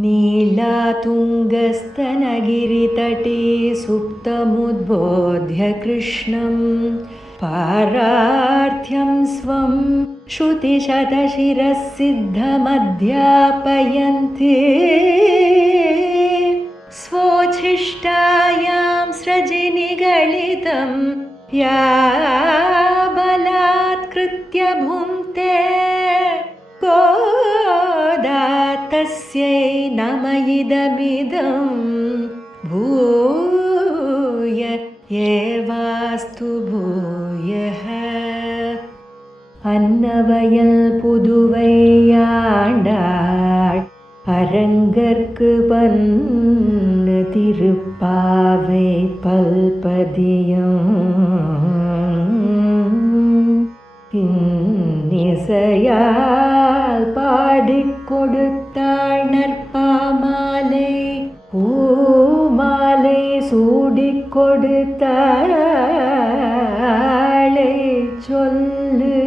नीलातुङ्गस्तनगिरितटे सुप्तमुद्बोध्य कृष्णं पारार्थ्यं स्वं श्रुतिशतशिरः सिद्धमध्यापयन्ति स्वोच्छिष्टायां सृजिनिगलितं या बलात्कृत्य भुङ्क्ते गोदा तस्यै नम इदमिदं भूय एवास्तु भूयः. அன்னவயல் புதுவையாண்டாள் அரங்கற்கு பன்னு திருப்பாவை பல்பதியம் இன்னிசையால் பாடிக் கொடுத்தாள் நற்பாமாலை பூமாலை சூடிக் கொடுத்தாளை சொல்லு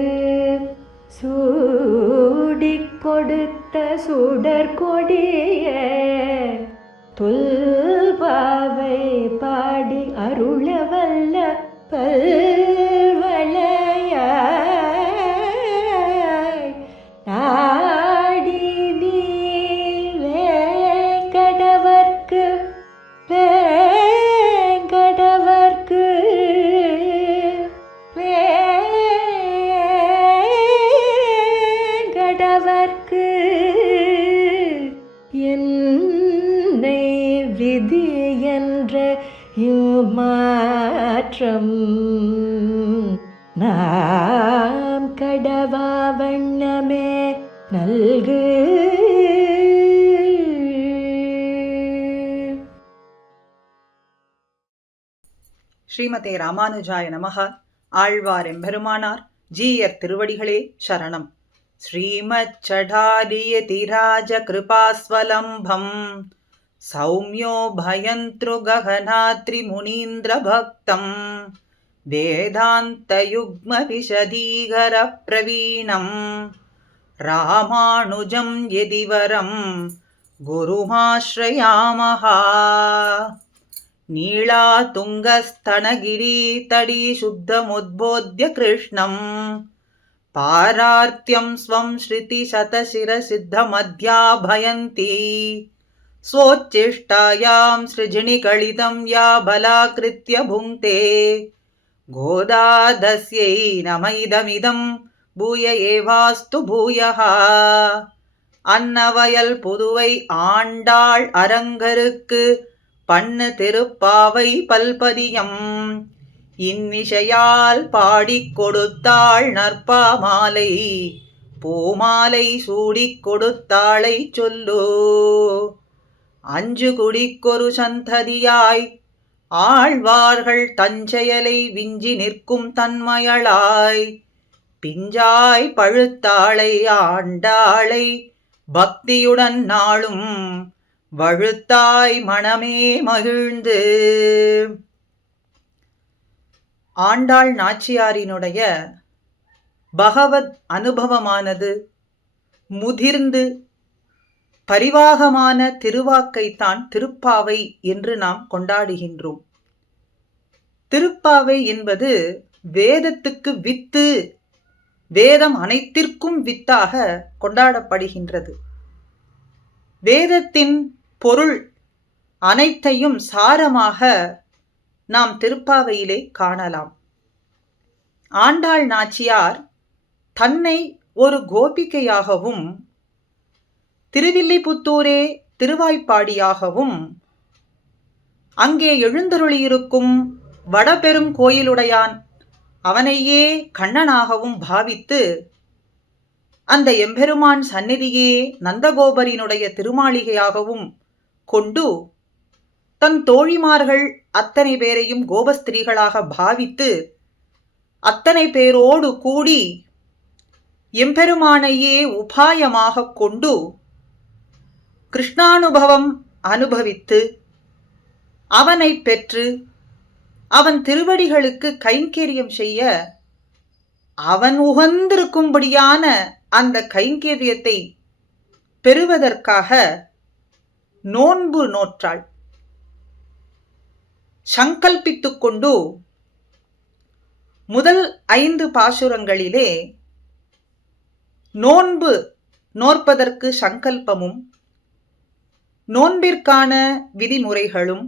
சூடிக் கொடுத்த சுடற்கொடிய தொல்பாவை பாடி அருளவல்ல பல்வளையாய் நாடி நீலே கடவர்க்கு வேங்கடவர்க்கு வேங்கடவர்க்கு என்னை விதி என்ற மாற்றம் நாம் கடவா வண்ணமே நல்கு. ஸ்ரீமதே ராமானுஜாய நமஹ. ஆழ்வார் எம்பெருமானார் ஜீயர் திருவடிகளே சரணம். ஸ்ரீமச்சடாரியதிராஜ கிருபாஸ்வலம்பம் சௌமியோ பயந்த்ரு ககனாத்ரி முனீந்திர பக்தம் வேதாந்த யுக்ம விஷதீகர பிரவீணம் ராமானுஜம் யதிவரம் குருமாஸ்ரயாமஹா. நீளாதுங்கஸ்தனகிரி தடி சுத்தமுத்போத்ய கிருஷ்ணம் பாரார்த்தியம் ஸ்வம் ஸ்ருதி சதசிர சித்தமத்யாபயந்தி ஸ்வோச்சிஷ்டாயாம் ஸ்ருஜினிகலிதம் யா பலாக்ருத்ய புங்க்தே கோதாதஸ்யை நம இதமிதம் பூய ஏவாஸ்து பூயः. அன்னவயல் புதுவை ஆண்டாள் அரங்கருக்கு பண்ணு திருப்பாவை பல்பதியம் இன்னிசையால் பாடிக் கொடுத்தாள் நற்பாமாலை பூமாலை சூடிக் கொடுத்தாளை சொல்லு. அஞ்சு குடிக்கொரு சந்ததியாய் ஆழ்வார்கள் தஞ்செயலை விஞ்சி நிற்கும் தன்மயளாய் பிஞ்சாய் பழுத்தாளை ஆண்டாளை பக்தியுடன் நாளும் வழுத்தாய் மனமே மகிழ்ந்து. ஆண்டாள் நாச்சியாரினுடைய பகவத் அனுபவமானது முதிர்ந்து பரிவாகமான திருவாக்கைத்தான் திருப்பாவை என்று நாம் கொண்டாடுகின்றோம். திருப்பாவை என்பது வேதத்துக்கு வித்து, வேதம் அனைத்திற்கும் வித்தாக கொண்டாடப்படுகின்றது. வேதத்தின் பொருள் அனைத்தையும் சாரமாக நாம் திருப்பாவையிலே காணலாம். ஆண்டாள் நாச்சியார் தன்னை ஒரு கோபிகையாகவும் திருவில்லிபுத்தூரே திருவாய்ப்பாடியாகவும் அங்கே எழுந்தருளியிருக்கும் வடபெரும் கோயிலுடையான் அவனையே கண்ணனாகவும் பாவித்து அந்த எம்பெருமான் சந்நிதியே நந்தகோபரினுடைய திருமாளிகையாகவும் கொண்டு தன் தோழிமார்கள் அத்தனை பேரையும் கோபஸ்திரீகளாக பாவித்து அத்தனை பேரோடு கூடி எம்பெருமானையே உபாயமாக கொண்டு கிருஷ்ணானுபவம் அனுபவித்து அவனை பெற்று அவன் திருவடிகளுக்கு கைங்கரியம் செய்ய அவன் உகந்திருக்கும்படியான அந்த கைங்கரியத்தை பெறுவதற்காக நோன்பு நோற்றாள். சங்கல்பித்துக் கொண்டு முதல் 5 பாசுரங்களிலே நோன்பு நோற்பதற்கு சங்கல்பமும் நோன்பிற்கான விதிமுறைகளும்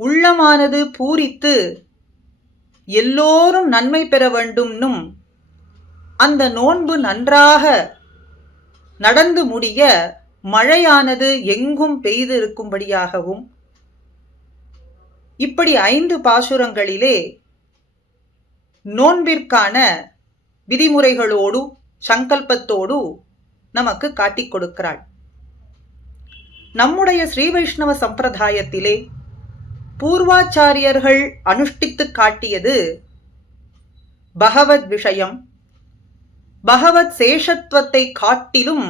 உள்ளமானது பூரித்து எல்லோரும் நன்மை பெற வேண்டும்னும் அந்த நோன்பு நன்றாக நடந்து முடிய மழையானது எங்கும் பெய்து இருக்கும்படியாகவும் இப்படி 5 பாசுரங்களிலே நோன்பிற்கான விதிமுறைகளோடு சங்கல்பத்தோடு நமக்கு காட்டிக் கொடுக்கிறாள். நம்முடைய ஸ்ரீ வைஷ்ணவ சம்பிரதாயத்திலே பூர்வாச்சாரியர்கள் அனுஷ்டித்து காட்டியது பகவத் விஷயம். பகவத் சேஷத்துவத்தை காட்டிலும்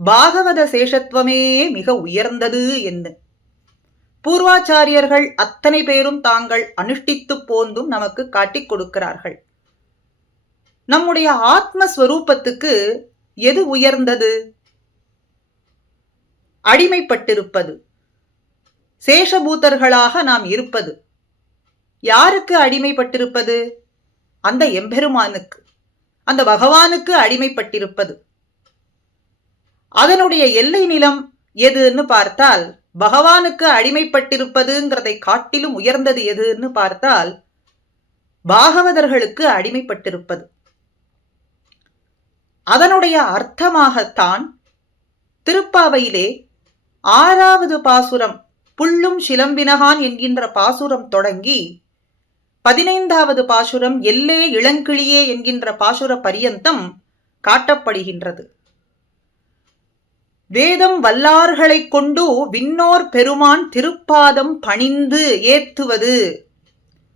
பாகவத சேஷத்துவமே மிக உயர்ந்தது என்று பூர்வாச்சாரியர்கள் அத்தனை பேரும் தாங்கள் அனுஷ்டித்து போந்தும் நமக்கு காட்டிக் கொடுக்கிறார்கள். நம்முடைய ஆத்மஸ்வரூபத்துக்கு எது உயர்ந்தது? அடிமைப்பட்டிருப்பது, சேஷபூதர்களாக நாம் இருப்பது. யாருக்கு அடிமைப்பட்டிருப்பது? அந்த எம்பெருமானுக்கு, அந்த பகவானுக்கு அடிமைப்பட்டிருப்பது. அதனுடைய எல்லை நிலம் எதுன்னு பார்த்தால், பகவானுக்கு அடிமைப்பட்டிருப்பதுங்கிறதை காட்டிலும் உயர்ந்தது எதுன்னு பார்த்தால் பாகவதர்களுக்கு அடிமைப்பட்டிருப்பது. அதனுடைய அர்த்தமாகத்தான் திருப்பாவையிலே 6வது பாசுரம் புள்ளும் சிலம்பினகான் என்கின்ற பாசுரம் தொடங்கி 15வது பாசுரம் எல்லே இளங்கிளியே என்கின்ற பாசுர பரியந்தம் காட்டப்படுகின்றது. வேதம் வல்லார்களைக் கொண்டு விண்ணோர் பெருமான் திருப்பாதம் பணிந்து ஏத்துவது,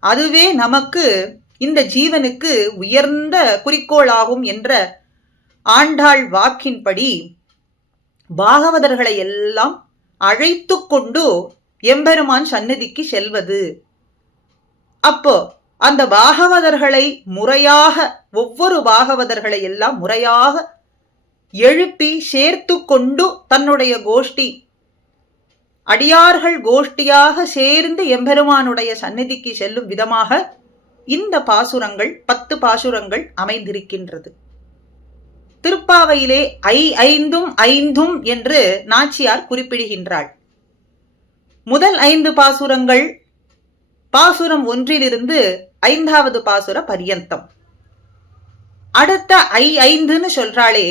அதுவே நமக்கு இந்த ஜீவனுக்கு உயர்ந்த குறிக்கோளாகும் என்ற ஆண்டாள் வாக்கின்படி பாகவதர்களை எல்லாம் அழைத்து கொண்டு எம்பெருமான் சந்நிதிக்கு செல்வது. அப்போ அந்த பாகவதர்களை முறையாக, ஒவ்வொரு பாகவதர்களை எல்லாம் முறையாக எழுப்பி சேர்த்து கொண்டு தன்னுடைய கோஷ்டி, அடியார்கள் கோஷ்டியாக சேர்ந்து எம்பெருமானுடைய சந்நிதிக்கு செல்லும் விதமாக இந்த பாசுரங்கள் 10 பாசுரங்கள் அமைந்திருக்கின்றது. திருப்பாவையிலே 5 என்று நாச்சியார் குறிப்பிடுகின்றாள். முதல் 5 பாசுரங்கள் பாசுரம் 1 5வது பாசுர பரியந்தம். அடுத்த 5 சொல்றாளே,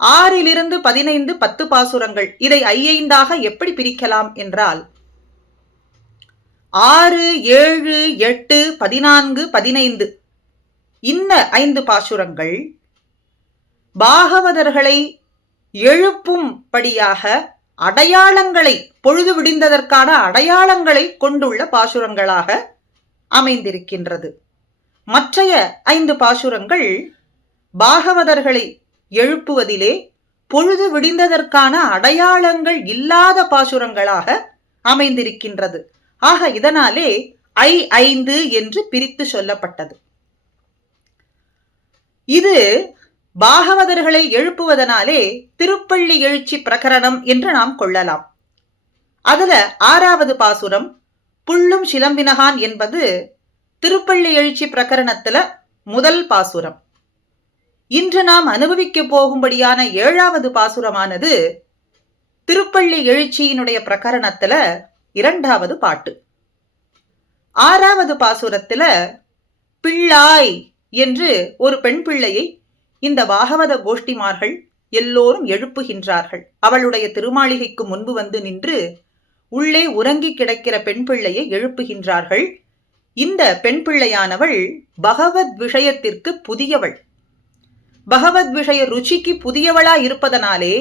6 15 10 பாசுரங்கள். இதை 5 எப்படி பிரிக்கலாம் என்றால் 6, 7, 8, 14, 15 இந்த 5 பாசுரங்கள் பாகவதர்களை எழுப்பும்படியாக அடையாளங்களை, பொழுது விடிந்ததற்கான அடையாளங்களை கொண்டுள்ள பாசுரங்களாக அமைந்திருக்கின்றது. மற்றைய 5 பாசுரங்கள் பாகவதர்களை எழுப்புவதிலே பொழுது விடிந்ததற்கான அடையாளங்கள் இல்லாத பாசுரங்களாக அமைந்திருக்கின்றது. ஆக இதனாலே 5 என்று பிரித்து சொல்லப்பட்டது. இது பாகவதர்களை எழுப்புவதனாலே திருப்பள்ளி எழுச்சி பிரகரணம் என்று நாம் கொள்ளலாம். அதுல 6வது பாசுரம் புள்ளும் சிலம்பினகான் என்பது திருப்பள்ளி எழுச்சி பிரகரணத்துல முதல் பாசுரம். இன்று நாம் அனுபவிக்க போகும்படியான 7வது பாசுரமானது திருப்பள்ளி எழுச்சியினுடைய பிரகரணத்துல 2வது பாட்டு. 6வது பாசுரத்துல பிள்ளாய் என்று ஒரு பெண் பிள்ளையை இந்த பாகவத கோஷ்டிமார்கள் எல்லோரும் எழுப்புகின்றார்கள். அவளுடைய திருமாளிகைக்கு முன்பு வந்து நின்று உள்ளே உறங்கி கிடக்கிற பெண் பிள்ளையை எழுப்புகின்றார்கள். இந்த பெண் பிள்ளையானவள் பகவத் விஷயத்திற்கு புதியவள், பகவத் விஷய ருச்சிக்கு புதியவளா இருப்பதனாலே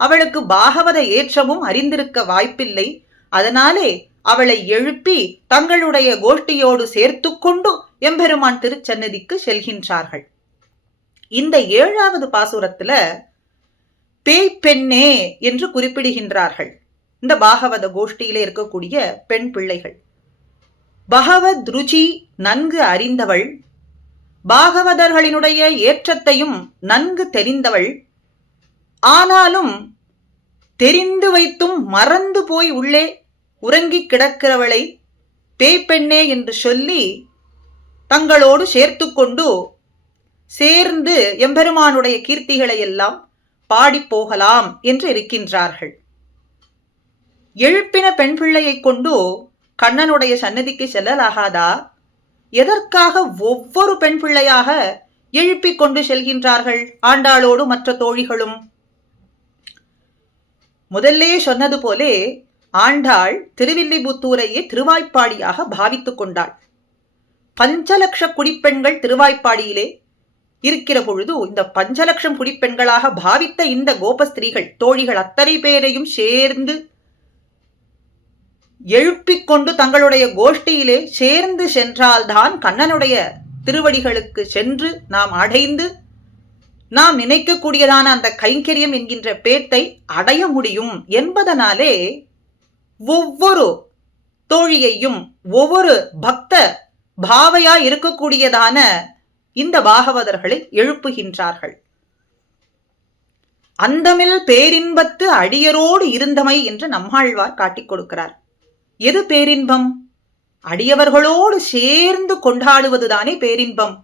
அவளுக்கு பாகவத ஏற்றமும் அறிந்திருக்க வாய்ப்பில்லை. அதனாலே அவளை எழுப்பி தங்களுடைய கோஷ்டியோடு சேர்த்து கொண்டு எம்பெருமான் திருச்சன்னதிக்கு செல்கின்றார்கள். இந்த 7வது பாசுரத்துல பேய் பெண்ணே என்று குறிப்பிடுகின்றார்கள். இந்த பாகவத கோஷ்டியிலே இருக்கக்கூடிய பெண் பிள்ளைகள் பகவத் ருச்சி நன்கு அறிந்தவள், பாகவதர்களினுடைய ஏற்றத்தையும் நன்கு தெரிந்தவள். ஆனாலும் தெரிந்து வைத்தும் மறந்து போய் உள்ளே உறங்கிக் கிடக்கிறவளை பேய்ப்பெண்ணே என்று சொல்லி தங்களோடு சேர்த்து கொண்டு சேர்ந்து எம்பெருமானுடைய கீர்த்திகளை எல்லாம் பாடிப் போகலாம் என்று இருக்கின்றார்கள். எழுப்பின பெண் பிள்ளையை கொண்டு கண்ணனுடைய சன்னதிக்கு செல்லலாகாதா? எதற்காக ஒவ்வொரு பெண் பிள்ளையாக எழுப்பிக் கொண்டு செல்கின்றார்கள் ஆண்டாளோடு மற்ற தோழிகளும்? முதல்லே சொன்னது போலே ஆண்டாள் திருவில்லிபுத்தூரையே திருவாய்ப்பாடியாக பாவித்துக் கொண்டாள். 5 லட்சம் குடிப்பெண்கள் திருவாய்ப்பாடியிலே இருக்கிற பொழுது இந்த 5 லட்சம் குடிப்பெண்களாக பாவித்த இந்த கோபஸ்திரீகள் தோழிகள் அத்தனை பேரையும் சேர்ந்து எழுப்பிக் கொண்டு தங்களுடைய கோஷ்டியிலே சேர்ந்து சென்றால்தான் கண்ணனுடைய திருவடிகளுக்கு சென்று நாம் அடைந்து நாம் நினைக்கக்கூடியதான அந்த கைங்கரியம் என்கின்ற பேட்டை அடைய முடியும் என்பதனாலே ஒவ்வொரு தோழியையும் ஒவ்வொரு பக்த பாவையா இருக்கக்கூடியதான இந்த பாகவதர்களை எழுப்புகின்றார்கள். அந்தமில் பேரின்பத்து அடியரோடு இருந்தமை என்று நம்மாழ்வார் காட்டிக் கொடுக்கிறார். எது பேரின்பம்? அடியவர்களோடு சேர்ந்து கொண்டாடுவதுதானே பேரின்பம்.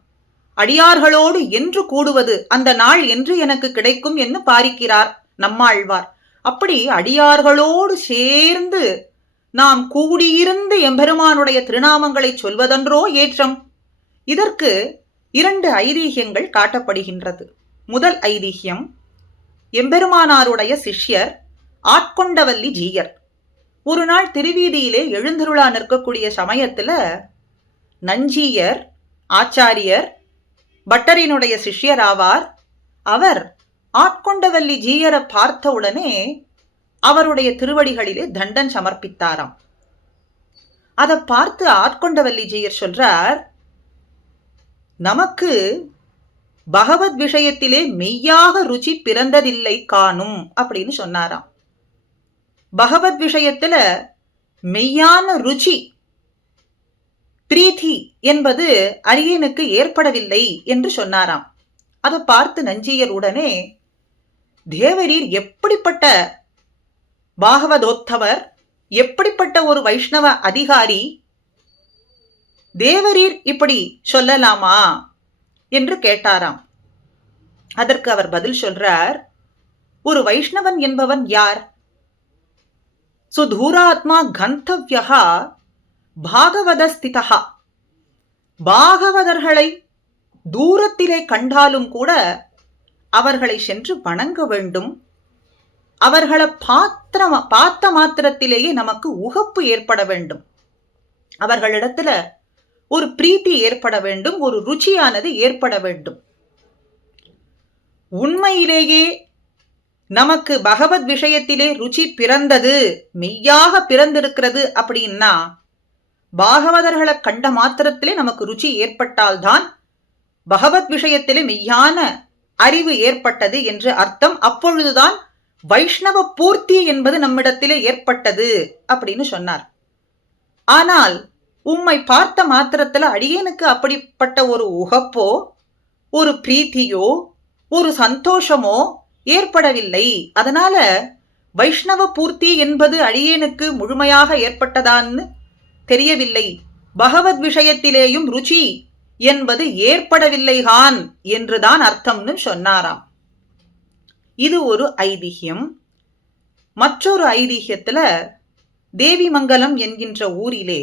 அடியார்களோடு என்று கூடுவது, அந்த நாள் என்று எனக்கு கிடைக்கும் என்று பாரிக்கிறார் நம்மாழ்வார். அப்படி அடியார்களோடு சேர்ந்து நாம் கூடியிருந்து எம்பெருமானுடைய திருநாமங்களை சொல்வதென்றோ ஏற்றம். இதற்கு 2 ஐதீகங்கள் காட்டப்படுகின்றது. முதல் ஐதீகம், எம்பெருமானாருடைய சிஷ்யர் ஆட்கொண்டவல்லி ஜீயர் ஒரு நாள் திருவீதியிலே எழுந்தருளா நிற்கக்கூடிய சமயத்துல நஞ்சீயர் ஆச்சாரியர் பட்டரினுடைய சிஷ்யர் ஆவார். அவர் ஆட்கொண்டவல்லி ஜீயரை பார்த்தவுடனே அவருடைய திருவடிகளிலே தண்டன் சமர்ப்பித்தாராம். அதை பார்த்து ஆட்கொண்டவல்லி ஜீயர் சொல்றார், நமக்கு பகவத் விஷயத்திலே மெய்யாக ருச்சி பிறந்ததில்லை காணும் அப்படின்னு சொன்னாராம். பகவத் விஷயத்துல மெய்யான ருச்சி பிரீத்தி என்பது அரியனுக்கு ஏற்படவில்லை என்று சொன்னாராம். அதை பார்த்து நஞ்சியர் உடனே, தேவரீர் எப்படிப்பட்ட பாகவதோத்தவர், எப்படிப்பட்ட ஒரு வைஷ்ணவ அதிகாரி, தேவரீர் இப்படி சொல்லலாமா என்று கேட்டாராம். அதற்கு அவர் பதில் சொல்றார், ஒரு வைஷ்ணவன் என்பவன் யார்? சுதூராத்மா கந்தவ்யா பாகவதஸ்திதா. பாகவதர்களை தூரத்திலே கண்டாலும் கூட அவர்களை சென்று வணங்க வேண்டும். அவர்களை பார்த்த மாத்திரத்திலேயே நமக்கு உகப்பு ஏற்பட வேண்டும். அவர்களிடத்துல ஒரு பிரீத்தி ஏற்பட வேண்டும், ஒரு ருச்சியானது ஏற்பட வேண்டும். உண்மையிலேயே நமக்கு பகவத் விஷயத்திலே ருச்சி பிறந்தது, மெய்யாக பிறந்திருக்கிறது அப்படின்னா பாகவதர்களை கண்ட மாத்திரத்திலே நமக்கு ருச்சி ஏற்பட்டால்தான் பகவத் விஷயத்திலே மெய்யான அறிவு ஏற்பட்டது என்று அர்த்தம். அப்பொழுதுதான் வைஷ்ணவ பூர்த்தி என்பது நம்மிடத்திலே ஏற்பட்டது அப்படின்னு சொன்னார். ஆனால் உம்மை பார்த்த மாத்திரத்துல அடியேனுக்கு அப்படிப்பட்ட ஒரு உகப்போ ஒரு பிரீத்தியோ ஒரு சந்தோஷமோ ஏற்படவில்லை. அதனால வைஷ்ணவ பூர்த்தி என்பது அடியேனுக்கு முழுமையாக ஏற்பட்டதான்னு தெரியவில்லை. பகவத் விஷயத்திலேயும் ருச்சி என்பது ஏற்படவில்லைகான் என்றுதான் அர்த்தம்னு சொன்னாராம். இது ஒரு ஐதிஹ்யம். மற்றொரு ஐதிஹ்யத்துல தேவிமங்கலம் என்கின்ற ஊரிலே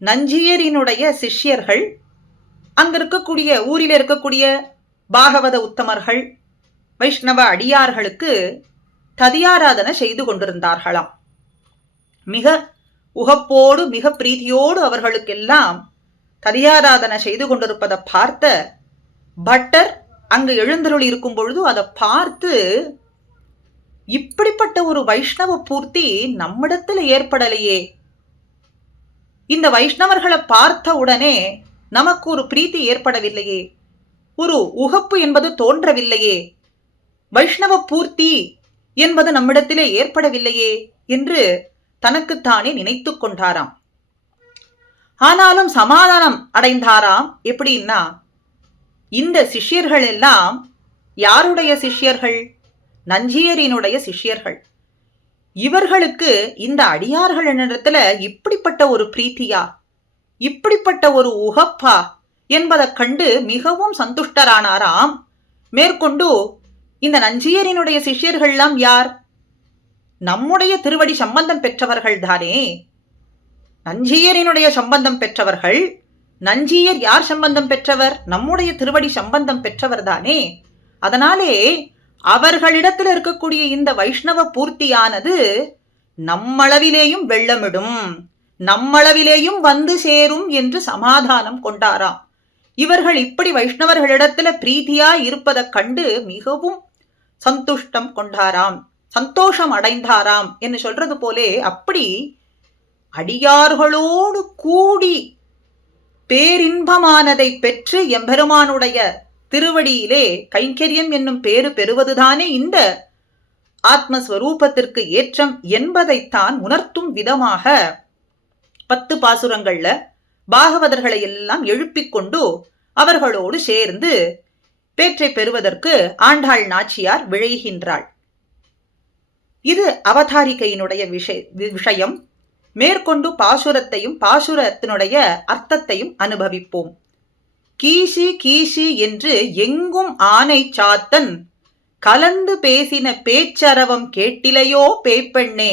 நஞ்சியரினுடைய சிஷ்யர்கள் அங்க இருக்கக்கூடிய ஊரில் இருக்கக்கூடிய பாகவத உத்தமர்கள் வைஷ்ணவ அடியார்களுக்கு ததியாராதனை செய்து கொண்டிருந்தார்களாம். மிக உகப்போடு மிக பிரீதியோடு அவர்களுக்கெல்லாம் ததியாராதனை செய்து கொண்டிருப்பதை பார்த்த பட்டர் அங்கு எழுந்தருள் இருக்கும் பொழுது அதை பார்த்து, இப்படிப்பட்ட ஒரு வைஷ்ணவ பூர்த்தி நம்மிடத்தில் ஏற்படலையே, இந்த வைஷ்ணவர்களை பார்த்த உடனே நமக்கு ஒரு பிரீத்தி ஏற்படவில்லையே, ஒரு உகப்பு என்பது தோன்றவில்லையே, வைஷ்ணவ பூர்த்தி என்பது நம்மிடத்திலே ஏற்படவில்லையே என்று தனக்குத்தானே நினைத்து கொண்டாராம். ஆனாலும் சமாதானம் அடைந்தாராம். எப்படின்னா, இந்த சிஷ்யர்கள் எல்லாம் யாருடைய சிஷ்யர்கள்? நஞ்சியரினுடைய சிஷ்யர்கள். இவர்களுக்கு இந்த அடியார்களிடத்துல இப்படிப்பட்ட ஒரு பிரீத்தியா, இப்படிப்பட்ட ஒரு உகப்பா என்பதைக் கண்டு மிகவும் சந்துஷ்டரானாராம். மேற்கொண்டு இந்த நஞ்சியரினுடைய சிஷ்யர்கள்லாம் யார்? நம்முடைய திருவடி சம்பந்தம் பெற்றவர்கள் தானே. நஞ்சியரினுடைய சம்பந்தம் பெற்றவர்கள். நஞ்சியர் யார் சம்பந்தம் பெற்றவர்? நம்முடைய திருவடி சம்பந்தம் பெற்றவர் தானே. அதனாலே அவர்களிடத்தில் இருக்கக்கூடிய இந்த வைஷ்ணவ பூர்த்தியானது நம்மளவிலேயும் வெள்ளமிடும், நம்மளவிலேயும் வந்து சேரும் என்று சமாதானம் கொண்டாராம். இவர்கள் இப்படி வைஷ்ணவர்களிடத்துல பிரீதியா இருப்பதைக் கண்டு மிகவும் சந்துஷ்டம் கொண்டாராம், சந்தோஷம் அடைந்தாராம் என்று சொல்றது போலே அப்படி அடியார்களோடு கூடி பேரின்பமானதை பெற்று எம்பெருமானுடைய திருவடியிலே கைங்கரியம் என்னும் பேறு பெறுவதுதானே இந்த ஆத்மஸ்வரூபத்திற்கு ஏற்றம் என்பதைத்தான் உணர்த்தும் விதமாக 10 பாசுரங்கள்ல பாகவதர்களை எல்லாம் எழுப்பிக் கொண்டு அவர்களோடு சேர்ந்து பேற்றை பெறுவதற்கு ஆண்டாள் நாச்சியார் விழைகின்றாள். இது அவதாரிகையினுடைய விஷயம். மேற்கொண்டு பாசுரத்தையும் பாசுரத்தினுடைய அர்த்தத்தையும் அனுபவிப்போம். கீசு கீசு என்று எங்கும் ஆனை சாத்தன் கலந்து பேசின பேச்சரவம் கேட்டிலையோ பேய்ப்பெண்ணே,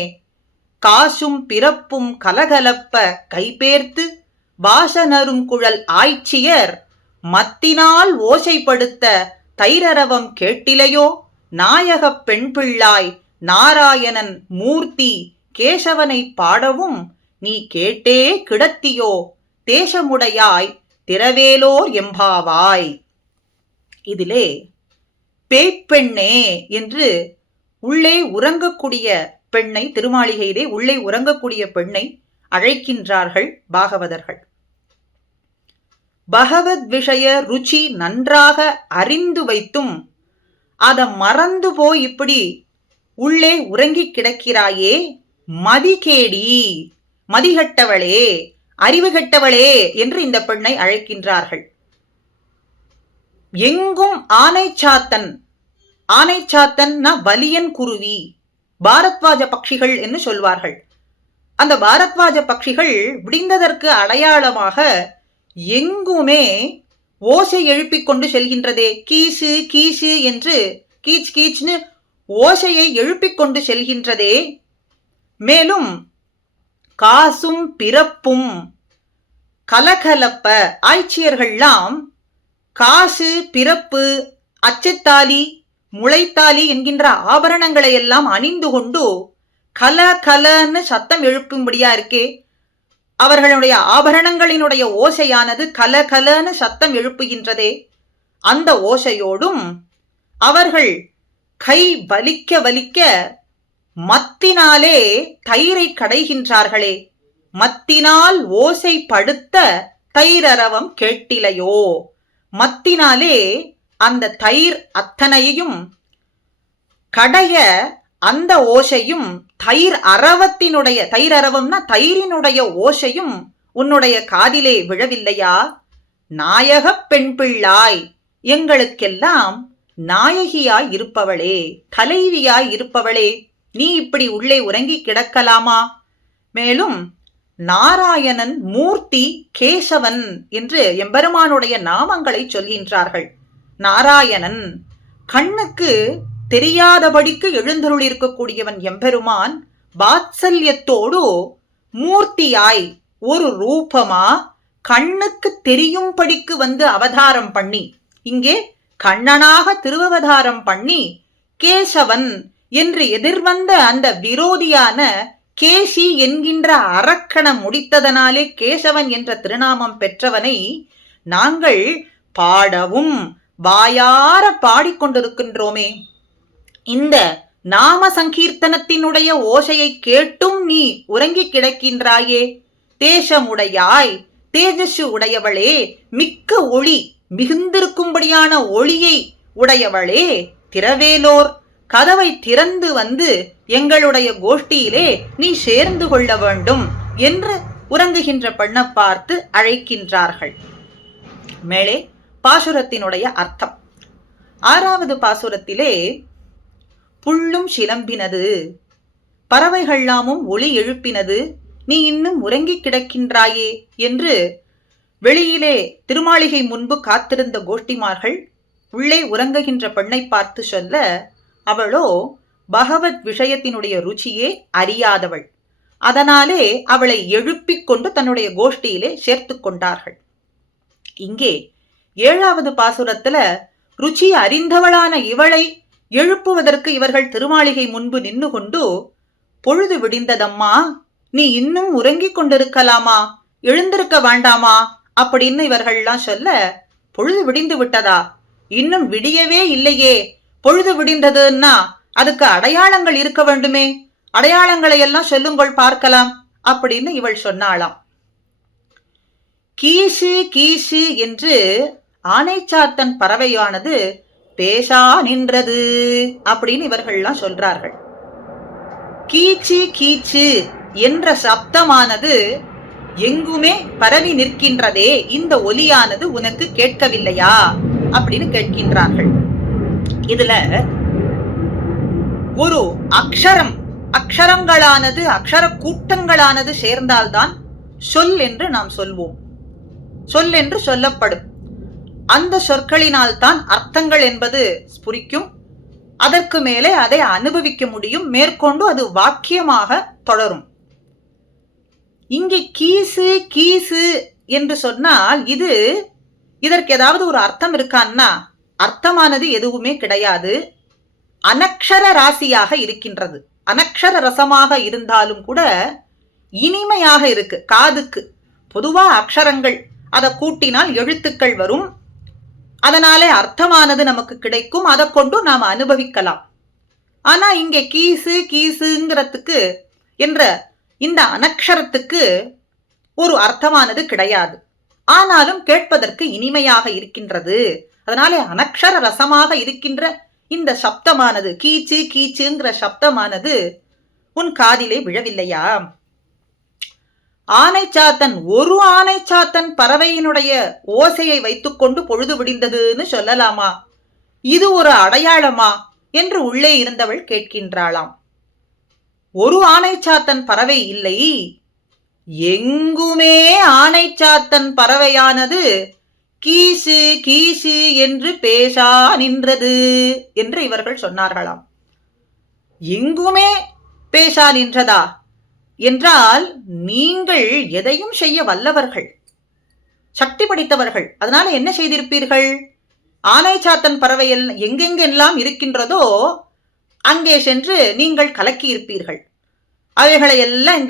காசும் பிறப்பும் கலகலப்ப கைபேர்த்து வாசனரும் குழல் ஆய்ச்சியர் மத்தினால் ஓசைப்படுத்த தைரரவம் கேட்டிலையோ நாயகப் பெண் பிள்ளாய் நாராயணன் மூர்த்தி கேசவனை பாடவும் நீ கேட்டே கிடத்தியோ தேசமுடையாய் திரவேலோர் எம்பாவாய். இதிலே பேய்ப்பெண்ணே என்று உள்ளே உறங்கக்கூடிய பெண்ணை, திருமாளிகையிலே உள்ளே உறங்கக்கூடிய பெண்ணை அழைக்கின்றார்கள் பாகவதர்கள். பகவத் விஷய ருச்சி நன்றாக அறிந்து வைத்தும் அதை மறந்து போய் இப்படி உள்ளே உறங்கி கிடக்கிறாயே, மதிகேடி, மதிகட்டவளே, அறிவு கெட்டவளே என்று இந்த பெண்ணை அழைக்கின்றார்கள். எங்கும் ஆனைச்சாத்தன், ஆனைச்சாத்தன்னா வலியன் குருவி, பாரத்வாஜ பட்சிகள் என்று சொல்வார்கள். அந்த பாரத்வாஜ பட்சிகள் விடிந்ததற்கு அடையாளமாக எங்குமே ஓசை எழுப்பிக் கொண்டு செல்கின்றதே. கீசு கீசு என்று கீச் கீச்னு ஓசையை எழுப்பிக் கொண்டு செல்கின்றதே. மேலும் காசும் பிறப்பும் கலகலப்ப, ஆய்ச்சியர்கள்லாம் காசு பிறப்பு அச்சத்தாலி முளைத்தாலி என்கின்ற ஆபரணங்களை எல்லாம் அணிந்து கொண்டு கல கலன்னு சத்தம் எழுப்பும்படியா இருக்கே. அவர்களுடைய ஆபரணங்களினுடைய ஓசையானது கல கலன்னு சத்தம் எழுப்புகின்றதே. அந்த ஓசையோடும் அவர்கள் கை வலிக்க வலிக்க மத்தினாலே தயிரை கடைகின்றார்களே. மத்தினால் ஓசை படுத்த தைரரவம் கேட்டிலையோ. மத்தினாலே அந்த தயிர் அத்தனையும் கடைய அந்த ஓசையும் தயிர் அரவத்தினுடைய, தயிர் அரவம்னா தயிரினுடைய ஓசையும் உன்னுடைய காதிலே விழவில்லையா? நாயகப் பெண் பிள்ளாய், எங்களுக்கெல்லாம் நாயகியாய் இருப்பவளே, தலைவியாய் இருப்பவளே, நீ இப்படி உள்ளே உறங்கி கிடக்கலாமா? மேலும் நாராயணன் மூர்த்தி கேசவன் என்று எம்பெருமானுடைய நாமங்களை சொல்கின்றார்கள். நாராயணன் கண்ணுக்கு தெரியாதபடிக்கு எழுந்தருளிருக்கக்கூடியவன் எம்பெருமான். வாத்சல்யத்தோடு மூர்த்தியாய் ஒரு ரூபமா கண்ணுக்கு தெரியும்படிக்கு வந்து அவதாரம் பண்ணி, இங்கே கண்ணனாக திருவவதாரம் பண்ணி கேசவன் என்று எதிர்வந்த அந்த விரோதியான கேசி என்கின்ற அரக்கணம் முடித்ததனாலே கேசவன் என்ற திருநாமம் பெற்றவனை நாங்கள் பாடவும் வாயார பாடிக்கொண்டிருக்கின்றோமே. இந்த நாம சங்கீர்த்தனத்தினுடைய ஓசையை கேட்டும் நீ உறங்கி கிடக்கின்றாயே. தேசமுடையாய், தேஜசு உடையவளே, மிக்க ஒளி மிகுந்திருக்கும்படியான ஒளியை உடையவளே, திரவேலோர், கதவை திறந்து வந்து எங்களுடைய கோஷ்டியிலே நீ சேர்ந்து கொள்ள வேண்டும் என்று உறங்குகின்ற பெண்ணை பார்த்து அழைக்கின்றார்கள். மேலே பாசுரத்தினுடைய அர்த்தம். 6வது பாசுரத்திலே புள்ளும் சிலம்பினது, பறவைகள்லாமும் ஒளி எழுப்பினது. நீ இன்னும் உறங்கிக் கிடக்கின்றாயே என்று வெளியிலே திருமாளிகை முன்பு காத்திருந்த கோஷ்டிமார்கள் உள்ளே உறங்குகின்ற பெண்ணை பார்த்து சொல்ல, அவளோ பகவத் விஷயத்தினுடைய ருச்சியே அறியாதவள். அதனாலே அவளை எழுப்பிக் கொண்டு தன்னுடைய கோஷ்டியிலே சேர்த்து கொண்டார்கள். இங்கே 7வது பாசுரத்துல ருச்சி அறிந்தவளான இவளை எழுப்புவதற்கு இவர்கள் திருமாளிகை முன்பு நின்று கொண்டு, பொழுது விடிந்ததம்மா, நீ இன்னும் உறங்கிக் கொண்டிருக்கலாமா, எழுந்திருக்க வேண்டாமா அப்படின்னு இவர்கள்லாம் சொல்ல, பொழுது விடிந்து விட்டதா, இன்னும் விடியவே இல்லையே, பொழுது விடிந்ததுன்னா அதுக்கு அடையாளங்கள் இருக்க வேண்டுமே, அடையாளங்களை எல்லாம் சொல்லுங்கள் பார்க்கலாம் அப்படின்னு இவள் சொன்னாளாம். கீசு கீசு என்று ஆனைச்சாத்தன் பறவையானது பேசா நின்றது அப்படின்னு இவர்கள்லாம் சொல்றார்கள். கீச்சு கீச்சு என்ற சப்தமானது எங்குமே பரவி நிற்கின்றதே, இந்த ஒலியானது உனக்கு கேட்கவில்லையா அப்படின்னு கேட்கின்றார்கள். இதுல ஒரு அக்ஷரங்களானது அக்ஷர கூட்டங்களானது சேர்ந்தால்தான் சொல் என்று நாம் சொல்வோம். சொல் என்று சொல்லப்படும். அந்த சொற்களினால் தான் அர்த்தங்கள் என்பது ஸ்புரிக்கும். அதற்கு மேலே அதை அனுபவிக்க முடியும். மேற்கொண்டு அது வாக்கியமாக தொடரும். இங்கே கீசு கீசு என்று சொன்னால் இதற்கு ஏதாவது ஒரு அர்த்தம் இருக்கான்னா அர்த்தமானது எதுவுமே கிடையாது. அனக்ஷர ராசியாக இருக்கின்றது. அனக்ஷர ரசமாக இருந்தாலும் கூட இனிமையாக இருக்கு காதுக்கு. பொதுவா அக்ஷரங்கள் அதை கூட்டினால் எழுத்துக்கள் வரும். அதனாலே அர்த்தமானது நமக்கு கிடைக்கும். அதை கொண்டு நாம் அனுபவிக்கலாம். ஆனா இங்கே கீசு கீசுங்கிறதுக்கு என்ற இந்த அனக்ஷரத்துக்கு ஒரு அர்த்தமானது கிடையாது. ஆனாலும் கேட்பதற்கு இனிமையாக இருக்கின்றது. அதனாலே அனக்ஷர ரசமாக இருக்கின்ற இந்த சப்தமானது, கீச்சு கீச்சுங்கிற சப்தமானது உன் காதிலே விழவில்லையா? ஆனைச்சாத்தன், ஒரு ஆனைச்சாத்தன் பறவையினுடைய ஓசையை வைத்துக்கொண்டு பொழுது விடிந்ததுன்னு சொல்லலாமா? இது ஒரு அடையாளமா என்று உள்ளே இருந்தவள் கேட்கின்றாளாம். ஒரு ஆனைச்சாத்தன் பறவை இல்லை, எங்குமே ஆனைச்சாத்தன் பறவையானது கீசு கீசு என்று பேசா நின்றது என்று இவர்கள் சொன்னார்களாம். எங்குமே பேசா நின்றதா என்றால் நீங்கள் எதையும் செய்ய வல்லவர்கள், சக்தி படைத்தவர்கள். அதனால என்ன செய்திருப்பீர்கள்? ஆனைச்சாத்தன் பறவை எங்கெங்கெல்லாம் இருக்கின்றதோ அங்கே சென்று நீங்கள் கலக்கி இருப்பீர்கள். அவைகளை எல்லாம்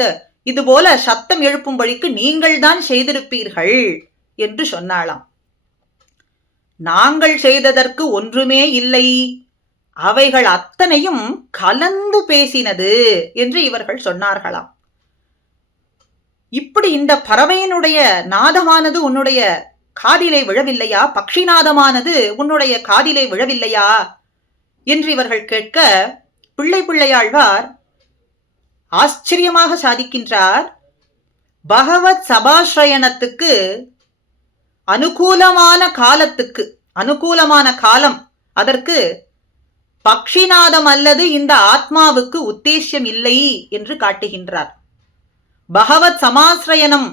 இதுபோல சத்தம் எழுப்பும்படிக்கு நீங்கள் தான் செய்திருப்பீர்கள் என்று சொன்னாளாம். நாங்கள் செய்ததற்கு ஒன்றுமே இல்லை, அவைகள் அத்தனையும் கலந்து பேசினது என்று இவர்கள் சொன்னார்களாம். இப்படி இந்த பறவையினுடைய நாதமானது உன்னுடைய காதிலே விழவில்லையா? பக்ஷிநாதமானது உன்னுடைய காதிலே விழவில்லையா என்று இவர்கள் கேட்க, பிள்ளையாழ்வார் ஆச்சரியமாக சாதிக்கின்றார். பகவத் சபாஸ்ரயணத்துக்கு அனுகூலமான காலம், அதற்கு பக்ஷிநாதம் அல்லது இந்த ஆத்மாவுக்கு உத்தேசியம் இல்லை என்று காட்டுகின்றார். பகவத் சமாஸ்ரயணம்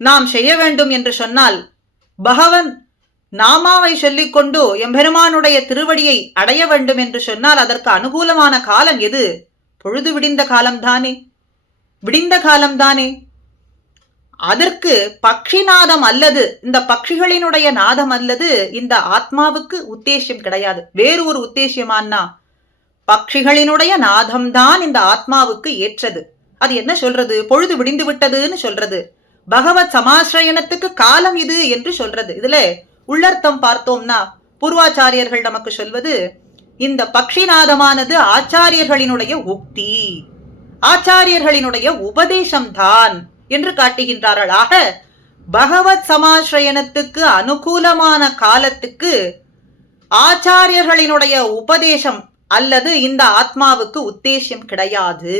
நாம் செய்ய வேண்டும் என்று சொன்னால், பகவன் நாமாவை சொல்லிக்கொண்டு எம்பெருமானுடைய திருவடியை அடைய வேண்டும் என்று சொன்னால் அதற்கு அனுகூலமான காலம் எது? பொழுது விடிந்த காலம்தானே. அதற்கு பக்ஷிநாதம் அல்லது இந்த பட்சிகளினுடைய நாதம் அல்லது இந்த ஆத்மாவுக்கு உத்தேசியம் கிடையாது. வேறு ஒரு உத்தேசியமானா பட்சிகளினுடைய நாதம்தான் இந்த ஆத்மாவுக்கு ஏற்றது. அது என்ன சொல்றது? பொழுது விடிந்து விட்டதுன்னு சொல்றது. பகவத் சமாஸ்ரயணத்துக்கு காலம் இது என்று சொல்றது. இதுல உள்ளர்த்தம் பார்த்தோம்னா பூர்வாச்சாரியர்கள் நமக்கு சொல்வது, இந்த பக்ஷிநாதமானது ஆச்சாரியர்களினுடைய உக்தி, ஆச்சாரியர்களினுடைய உபதேசம்தான் என்று காட்டுகின்றார்கள். ஆக பகவத் சமாஸ்ரயணத்துக்கு அனுகூலமான காலத்துக்கு ஆச்சாரியர்களினுடைய உபதேசம் அல்லது இந்த ஆத்மாவுக்கு உத்தேசியம் கிடையாது.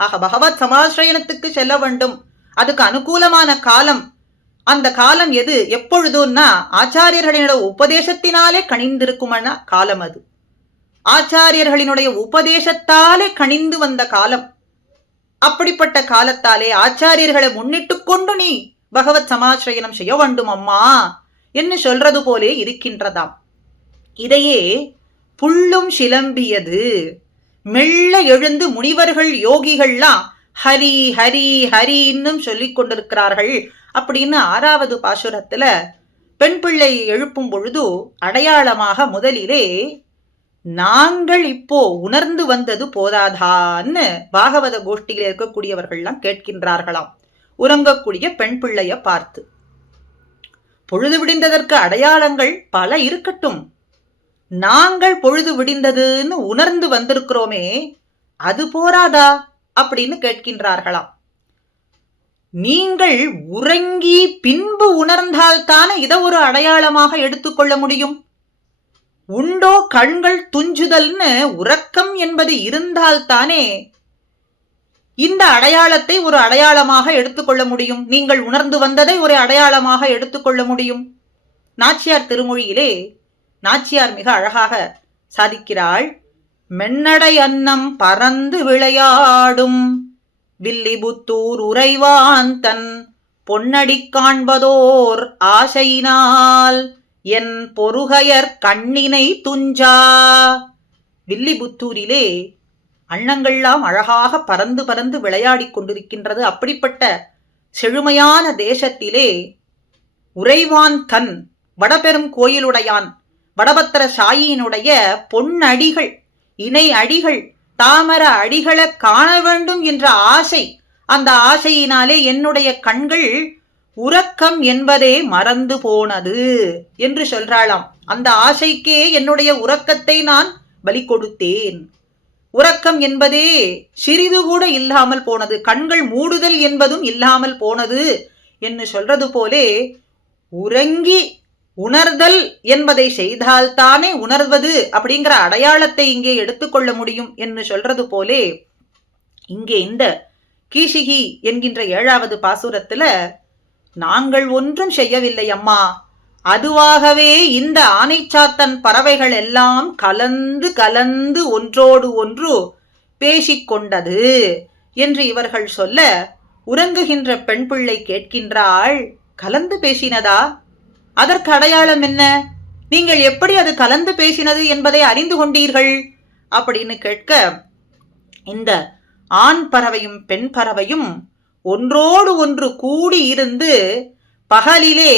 ஆக பகவத் சமாஸ்ரயணத்துக்கு செல்ல வேண்டும், அதுக்கு அனுகூலமான காலம், அந்த காலம் எது? எப்பொழுதுன்னா ஆச்சாரியர்களினுடைய உபதேசத்தினாலே கணிந்திருக்குமான காலம் அது. ஆச்சாரியர்களினுடைய உபதேசத்தாலே கனிந்து வந்த காலம். அப்படிப்பட்ட காலத்தாலே ஆச்சாரியர்களை முன்னிட்டு கொண்டு நீ பகவத் சமாசிரயனம் செய்ய வேண்டும் அம்மா என்று சொல்றது போலே இருக்கின்றதாம். இதையே புல்லும் சிலம்பியது. மெல்ல எழுந்து முனிவர்கள் யோகிகள்லாம் ஹரி ஹரி ஹரி இன்னும் சொல்லிக் கொண்டிருக்கிறார்கள் அப்படின்னு 6வது பாசுரத்துல பெண் பிள்ளை எழுப்பும் பொழுது அடையாளமாக முதலிலே நாங்கள் இப்போ உணர்ந்து வந்தது போதாதான்னு பாகவத கோஷ்டியில் இருக்கக்கூடியவர்கள்லாம் கேட்கின்றார்களாம் உறங்கக்கூடிய பெண் பிள்ளைய பார்த்து. பொழுது விடிந்ததற்கு அடையாளங்கள் பல இருக்கட்டும், நாங்கள் பொழுது விடிந்ததுன்னு உணர்ந்து வந்திருக்கிறோமே அது போராதா அப்படின்னு கேட்கின்றார்களாம். நீங்கள் உறங்கி பின்பு உணர்ந்தால்தானே இதை ஒரு அடையாளமாக எடுத்துக்கொள்ள முடியும். உண்டோ கண்கள் துஞ்சுதல்னு உறக்கம் என்பது இருந்தால்தானே இந்த அடையாளத்தை ஒரு அடையாளமாக எடுத்துக்கொள்ள முடியும். நீங்கள் உணர்ந்து வந்ததை ஒரு அடையாளமாக எடுத்துக்கொள்ள முடியும். நாச்சியார் திருமொழியிலே நாச்சியார் மிக அழகாக சாதிக்கிறாள். மென்னடை அன்னம் பறந்து விளையாடும் வில்லிபுத்தூர் உறைவான் தன் பொன்னடி காண்பதோர் ஆசையினால் என் பொருகையர் கண்ணினை துஞ்சா. வில்லிபுத்தூரிலே அன்னங்கள்லாம் அழகாக பறந்து பறந்து விளையாடி கொண்டிருக்கின்றது. அப்படிப்பட்ட செழுமையான தேசத்திலே உறைவான் தன் வடபெரும் கோயிலுடையான் வடபத்திர சாயியினுடைய பொன்னடிகள் இணை அடிகள் தாமர அடிகளை காண வேண்டும் என்ற ஆசை, அந்த ஆசையினாலே என்னுடைய கண்கள் உறக்கம் என்பதே மறந்து போனது என்று சொல்றாளாம். அந்த ஆசைக்கே என்னுடைய உறக்கத்தை நான் பலி கொடுத்தேன். உறக்கம் என்பதே சிறிது கூட இல்லாமல் போனது, கண்கள் மூடுதல் என்பதும் இல்லாமல் போனது என்று சொல்றது போலே உறங்கி உணர்தல் என்பதை செய்தால்தானே உணர்வது அப்படிங்கிற அடையாளத்தை இங்கே எடுத்துக்கொள்ள முடியும் என்று சொல்றது போலே இங்கே இந்த கீசிகி என்கின்ற 7வது பாசுரத்துல நாங்கள் ஒன்றும் செய்யவில்லை அம்மா, அதுவாகவே இந்த ஆனைச்சாத்தன் பறவைகள் எல்லாம் கலந்து கலந்து ஒன்றோடு ஒன்று பேசிக்கொண்டது என்று இவர்கள் சொல்ல உறங்குகின்ற பெண் பிள்ளை கேட்கின்றாள், கலந்து பேசினதா? அதற்கு அடையாளம் என்ன? நீங்கள் எப்படி அது கலந்து பேசினது என்பதை அறிந்து கொண்டீர்கள் அப்படின்னு கேட்க, இந்த ஆண் பறவையும் பெண் பறவையும் ஒன்றோடு ஒன்று கூடி இருந்து பகலிலே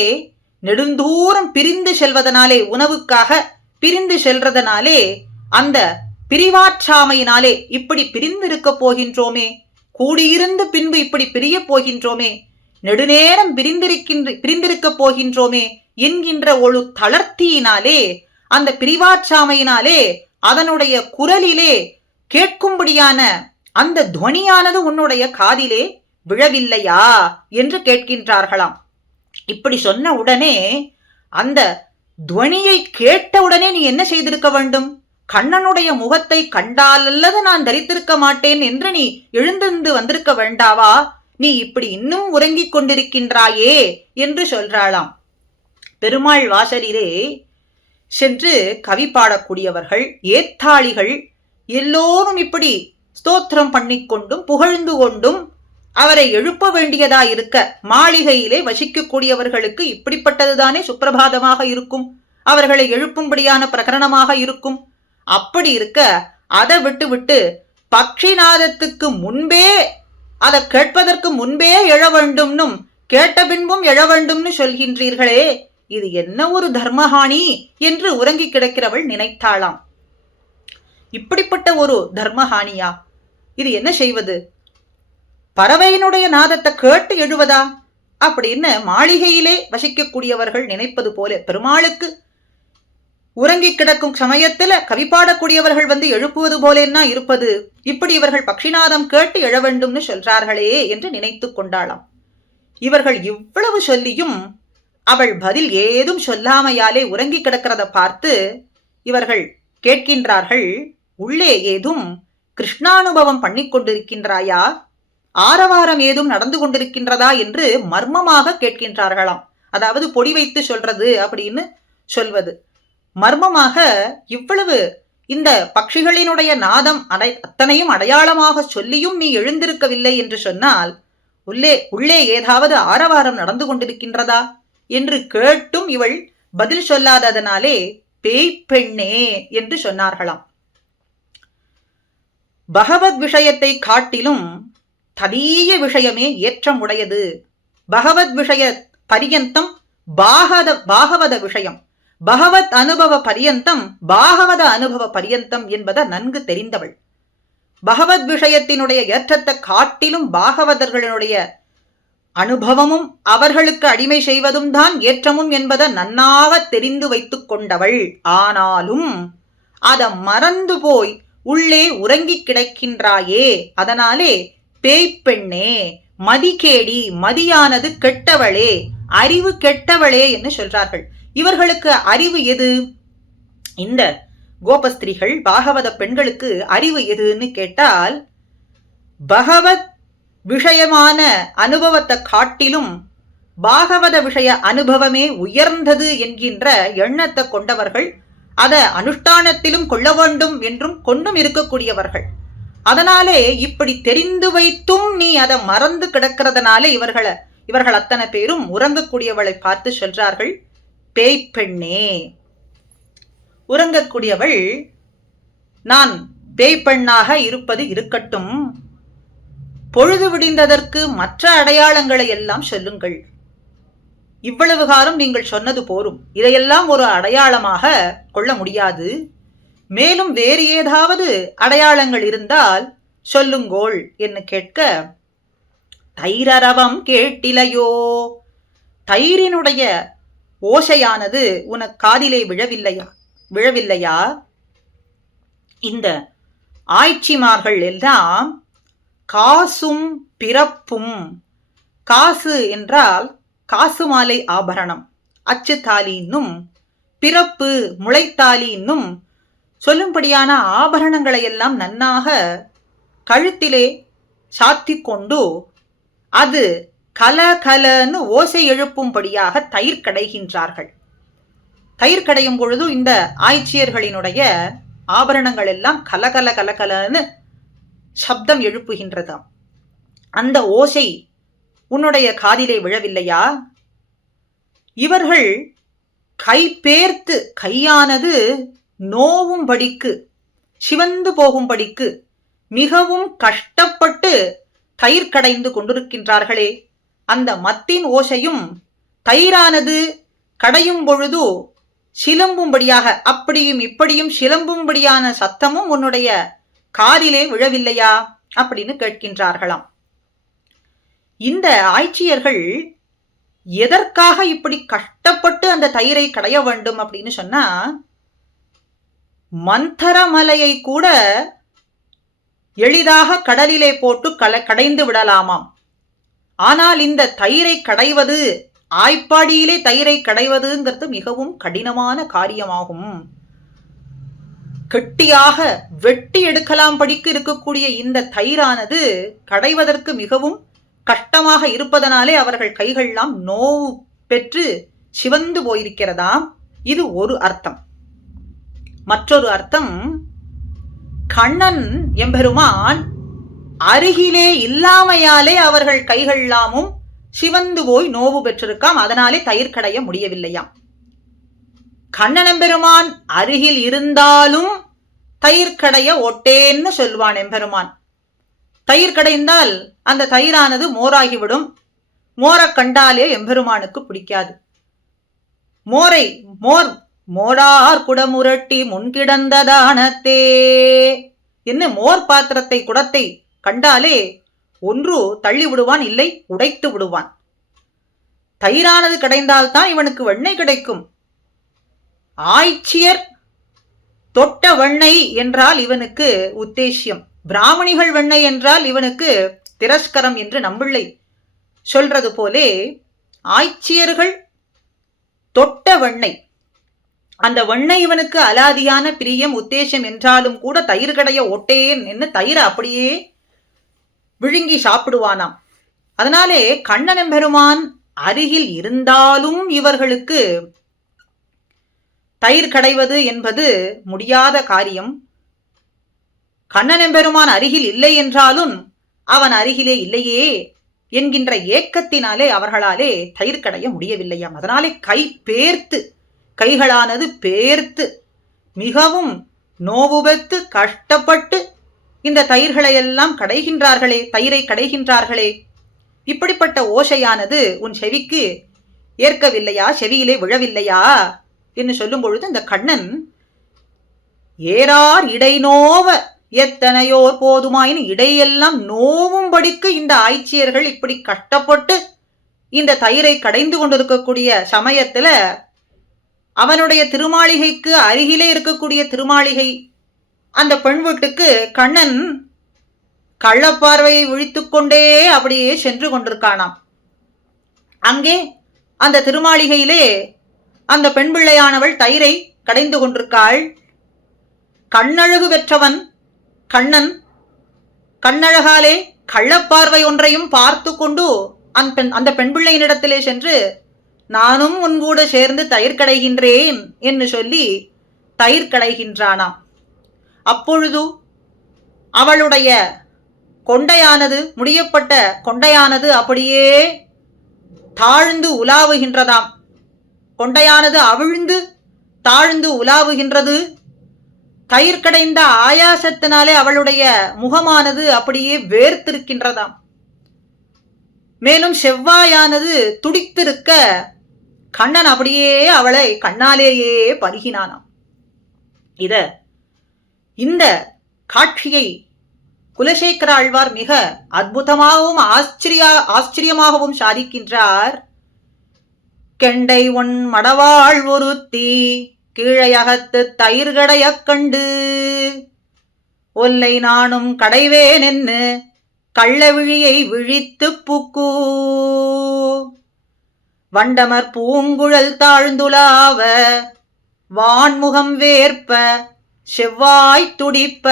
நெடுந்தூரம் பிரிந்து செல்வதனாலே, உணவுக்காக பிரிந்து செல்றதனாலே, அந்த பிரிவாற்றாமையினாலே இப்படி பிரிந்திருக்க போகின்றோமே, கூடியிருந்து பின்பு இப்படி பிரிய போகின்றோமே, நெடுநேரம் பிரிந்திருக்க போகின்றோமே என்கின்ற ஒரு தளர்த்தியினாலே, அந்த பிரிவாற்றாமையினாலே அதனுடைய குரலிலே கேட்கும்படியான அந்த துவனியானது உன்னுடைய காதிலே விழவில்லையா என்று கேட்கின்றார்களாம். இப்படி சொன்ன உடனே அந்த துவனியை கேட்டவுடனே நீ என்ன செய்திருக்க வேண்டும்? கண்ணனுடைய முகத்தை கண்டால் அல்லது நான் தரித்திருக்க மாட்டேன் என்று நீ எழுந்திருந்து வந்திருக்க வேண்டாவா? நீ இப்படி இன்னும் உறங்கிக் கொண்டிருக்கின்றாயே என்று சொல்றாளாம். பெருமாள் வாசலிலே சென்று கவி பாடக்கூடியவர்கள், ஏத்தாளிகள் எல்லோரும் இப்படி ஸ்தோத்திரம் பண்ணிக்கொண்டும் புகழ்ந்து கொண்டும் அவரை எழுப்ப வேண்டியதா இருக்க, மாளிகையிலே வசிக்கக்கூடியவர்களுக்கு இப்படிப்பட்டதுதானே சுப்பிரபாதமாக இருக்கும், அவர்களை எழுப்பும்படியான பிரகரணமாக இருக்கும். அப்படி இருக்க அதை விட்டு விட்டு பக்ஷிநாதத்துக்கு முன்பே, அதை கேட்பதற்கு முன்பே எழ வேண்டும்னும் கேட்ட பின்பும் எழ வேண்டும்னு சொல்கின்றீர்களே, இது என்ன ஒரு தர்மஹானி என்று உறங்கி கிடக்கிறவள் நினைத்தாளாம். இப்படிப்பட்ட ஒரு தர்மஹானியா? இது என்ன செய்வது? பறவையினுடைய நாதத்தை கேட்டு எழுவதா அப்படின்னு மாளிகையிலே வசிக்கக்கூடியவர்கள் நினைப்பது போல, பெருமாளுக்கு உறங்கி கிடக்கும் சமயத்துல கவி பாடக்கூடியவர்கள் வந்து எழுப்புவது போலேன்னா இருப்பது. இப்படி இவர்கள் பக்ஷிநாதம் கேட்டு எழ வேண்டும்னு சொல்றார்களே என்று நினைத்து கொண்டாளாம். இவர்கள் இவ்வளவு சொல்லியும் அவள் பதில் ஏதும் சொல்லாமையாலே உறங்கி கிடக்கிறத பார்த்து இவர்கள் கேட்கின்றார்கள், உள்ளே ஏதும் கிருஷ்ணானுபவம் பண்ணி கொண்டிருக்கின்றாயா, ஆரவாரம் ஏதும் நடந்து கொண்டிருக்கின்றதா என்று மர்மமாக கேட்கின்றார்களாம். அதாவது பொடி வைத்து சொல்றது அப்படின்னு சொல்வது. மர்மமாக இவ்வளவு இந்த பட்சிகளினுடைய நாதம் அத்தனையும் அடையாளமாக சொல்லியும் நீ எழுந்திருக்கவில்லை என்று சொன்னால் உள்ளே ஏதாவது ஆரவாரம் நடந்து கொண்டிருக்கின்றதா என்று கேட்டும் இவள் பதில் சொல்லாததனாலே பேய்ப்பெண்ணே என்று சொன்னார்களாம். பகவத் விஷயத்தை காட்டிலும் ததீய விஷயமே ஏற்றம் உடையது. பகவத் விஷய பரியந்தம் பாகவத விஷயம், பகவத் அனுபவ பரியந்தம் பாகவத அனுபவ பரியந்தம் என்பதை நன்கு தெரிந்தவள். பகவத் விஷயத்தினுடைய ஏற்றத்தை காட்டிலும் பாகவதர்களுடைய அனுபவமும் அவர்களுக்கு அடிமை செய்வதும் தான் ஏற்றமும் என்பதை நன்னாக தெரிந்து வைத்துக் கொண்டவள். ஆனாலும் அதை மறந்து போய் உள்ளே உறங்கிக் கிடக்கின்றாயே, அதனாலே பேய்ப்பெண்ணே, மதிகேடி, மதியானது கெட்டவளே, அறிவு கெட்டவளே என்று சொல்றார்கள். இவர்களுக்கு அறிவு எது? இந்த கோபஸ்திரிகள் பாகவத பெண்களுக்கு அறிவு எதுன்னு கேட்டால், பகவத் விஷயமான அனுபவத்தை காட்டிலும் பாகவத விஷய அனுபவமே உயர்ந்தது என்கின்ற எண்ணத்தை கொண்டவர்கள், அதை அனுஷ்டானத்திலும் கொள்ள வேண்டும் என்றும் கொண்டும் இருக்கக்கூடியவர்கள். அதனாலே இப்படி தெரிந்து வைத்தும் நீ அதை மறந்து கிடக்கிறதுனாலே இவர்கள் அத்தனை பேரும் உறங்கக்கூடியவளை பார்த்து சொல்றார்கள், பேய்ப்பெண்ணே. உறங்கக்கூடியவள் நான் பேய்ப்பெண்ணாக இருப்பது இருக்கட்டும், பொழுது விடிந்ததற்கு மற்ற அடையாளங்களை எல்லாம் சொல்லுங்கள். இவ்வளவு காலம் நீங்கள் சொன்னது போரும், இதையெல்லாம் ஒரு அடையாளமாக கொள்ள முடியாது. மேலும் வேறு ஏதாவது அடையாளங்கள் இருந்தால் சொல்லுங்கோள் என்று கேட்க, தைரரவம் கேட்டிலையோ, தயிரினுடைய ஓசையானது உனக்கு காதிலே விழவில்லையா? இந்த ஆய்ச்சிமார்கள் எல்லாம் காசும் பிறப்பும், காசு என்றால் காசு மாலை ஆபரணம், அச்சு தாலி இன்னும், பிறப்பு முளைத்தாலி இன்னும் சொல்லும்படியான ஆபரணங்களை எல்லாம் நன்னாக கழுத்திலே சாத்தி கொண்டு அது கல கலன்னு ஓசை எழுப்பும்படியாக தயிர் கடைகின்றார்கள். தயிர் கடையும் பொழுது இந்த ஆய்ச்சியர்களினுடைய ஆபரணங்கள் எல்லாம் கலகல கலகலன்னு சப்தம் எழுப்புகின்றதாம். அந்த ஓசை உன்னுடைய காதிலே விழவில்லையா? இவர்கள் கைபேர்த்து, கையானது நோவும்படிக்கு, சிவந்து போகும்படிக்கு மிகவும் கஷ்டப்பட்டு தயிர் கடைந்து கொண்டிருக்கின்றார்களே, அந்த மத்தின் ஓசையும் தயிரானது கடையும் பொழுது சிலம்பும்படியாக, அப்படியும் இப்படியும் சிலம்பும்படியான சத்தமும் உன்னுடைய காதிலே விழவில்லையா அப்படின்னு கேட்கின்றார்களாம். இந்த ஆய்ச்சியர்கள் எதற்காக இப்படி கஷ்டப்பட்டு அந்த தயிரை கடைய வேண்டும் அப்படின்னு சொன்னா, மந்தரமலையை கூட எளிதாக கடலிலே போட்டு கடைந்து விடலாமாம். ஆனால் இந்த தயிரை கடைவது, ஆய்ப்பாடியிலே தயிரை கடைவதுங்கிறது மிகவும் கடினமான காரியமாகும். கெட்டியாக வெட்டி எடுக்கலாம் படிக்கு இருக்கக்கூடிய இந்த தயிரானது கடைவதற்கு மிகவும் கஷ்டமாக இருப்பதனாலே அவர்கள் கைகள்லாம் நோவு பெற்று சிவந்து போயிருக்கிறதாம். இது ஒரு அர்த்தம். மற்றொரு அர்த்தம், கண்ணன் எம்பெருமான் அருகிலே இல்லாமையாலே அவர்கள் கைகள்லாமும் சிவந்து போய் நோவு பெற்றிருக்காம். அதனாலே தயிர் கடைய முடியவில்லையாம். கண்ணன் எம்பெருமான் அருகில் இருந்தாலும் தயிர் கடைய ஒட்டேன்னு சொல்வான் எம்பெருமான். தயிர் கடைந்தால் அந்த தயிரானது மோராகிவிடும். மோரை கண்டாலே எம்பெருமானுக்கு பிடிக்காது. மோரார் குடமுரட்டி முன்கிடந்ததானத்தே என்ன, மோர் பாத்திரத்தை குடத்தை கண்டாலே ஒன்று தள்ளி விடுவான், இல்லை உடைத்து விடுவான். தயிரானது கடைந்தால்தான் இவனுக்கு வெண்ணெய் கிடைக்கும். ஆய்ச்சியர் தொட்ட வெண்ணெய் என்றால் இவனுக்கு உத்தேசியம், பிராமணிகள் வெண்ணெய் என்றால் இவனுக்கு திரஸ்கரம் என்று நம்பிள்ளை சொல்றது போலே, ஆய்ச்சியர்கள் தொட்ட வெண்ணெய், அந்த வெண்ணெய் இவனுக்கு அலாதியான பிரியம் உத்தேசம் என்றாலும் கூட தயிர் கடைய ஒட்டேன் என்று தயிரை அப்படியே விழுங்கி சாப்பிடுவானாம். அதனாலே கண்ணன் பெருமான் அருகில் இருந்தாலும் இவர்களுக்கு தயிர் கடைவது என்பது முடியாத காரியம். கண்ணனெம்பெருமான் அருகில் இல்லை என்றாலும் அவன் அருகிலே இல்லையே என்கின்ற ஏக்கத்தினாலே அவர்களாலே தயிர் கடைய முடியவில்லையாம். அதனாலே கைகளானது பேர்த்து மிகவும் நோவுபெத்து கஷ்டப்பட்டு இந்த தயிர்களையெல்லாம் கடைகின்றார்களே, தயிரை கடைகின்றார்களே. இப்படிப்பட்ட ஓசையானது உன் செவிக்கு ஏற்கவில்லையா, செவியிலே விழவில்லையா என்று சொல்லும் பொழுது இந்த கண்ணன் ஏறார் இடை நோவ எத்தனையோர் போதுமாயின் இடையெல்லாம் நோவும்படிக்கு இந்த ஆய்ச்சியர்கள் இப்படி கஷ்டப்பட்டு இந்த தயிரை கடைந்து கொண்டிருக்கக்கூடிய சமயத்துல அவனுடைய திருமாளிகைக்கு அருகிலே இருக்கக்கூடிய திருமாளிகை அந்த பெண் வீட்டுக்கு கண்ணன் கள்ளப்பார்வையை விழித்துக்கொண்டே அப்படியே சென்று கொண்டிருக்கானாம். அங்கே அந்த திருமாளிகையிலே அந்த பெண் பிள்ளையானவள் தயிரை கடைந்து கொண்டிருக்காள். கண்ணழகு பெற்றவன் கண்ணன் கண்ணழகாலே கள்ளப்பார்வை ஒன்றையும் பார்த்து கொண்டு அந்த பெண் பிள்ளையினிடத்திலே சென்று நானும் உன்கூட சேர்ந்து தயிர் கடைகின்றேன் என்று சொல்லி தயிர் கடைகின்றானாம். அப்பொழுது அவளுடைய கொண்டையானது, முடியப்பட்ட கொண்டையானது அப்படியே தாழ்ந்து உலாவுகின்றதாம். கொண்டையானது அவிழ்ந்து தாழ்ந்து உலாவுகின்றது. தயிர் கடைந்த ஆயாசத்தினாலே அவளுடைய முகமானது அப்படியே வேர்த்திருக்கின்றதாம். மேலும் செவ்வாயானது துடித்திருக்க கண்ணன் அப்படியே அவளை கண்ணாலேயே பருகினானாம். இந்த காட்சியை குலசேகர ஆழ்வார் மிக அற்புதமாகவும் ஆச்சரியமாகவும் சாதிக்கின்றார். கெண்டை ஒன் மடவாள் ஒருத்தி கீழையகத்து தயிர்கடைய கண்டு ஒல்லை நானும் கடைவேன் என்று கள்ளவிழியை விழித்து புக்கு வண்டமர் பூங்குழல் தாழ்ந்துலாவ வான்முகம் வேர்ப்ப செவ்வாய் துடிப்ப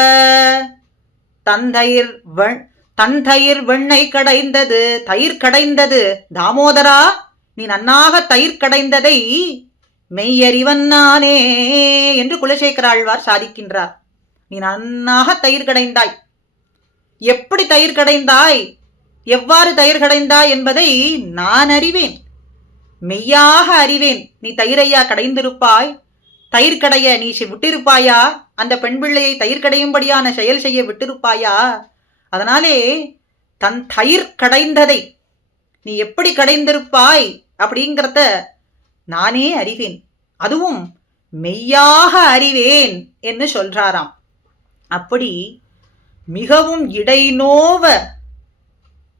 தந்தயிர் வெண்ணை கடைந்தது, தயிர் கடைந்தது. தாமோதரா, நீ நன்னாக தயிர் கடைந்ததை மெய்யறிவன் நானே என்று குலசேகர ஆழ்வார் சாதிக்கின்றார். நீ நன்னாக தயிர் கடைந்தாய். எப்படி தயிர் கடைந்தாய், எவ்வாறு தயிர் கடைந்தாய் என்பதை நான் அறிவேன், மெய்யாக அறிவேன். நீ தயிரையா கடைந்திருப்பாய்? தயிர் கடைய நீ விட்டிருப்பாயா? அந்த பெண் பிள்ளையை தயிர் கடையும்படியான செயல் செய்ய விட்டிருப்பாயா? அதனாலே தன் தயிர் கடைந்ததை நீ எப்படி கடைந்திருப்பாய் அப்படிங்கிறத நானே அறிவேன், அதுவும் மெய்யாக அறிவேன் என்று சொல்றாராம். அப்படி மிகவும் இடைநோவ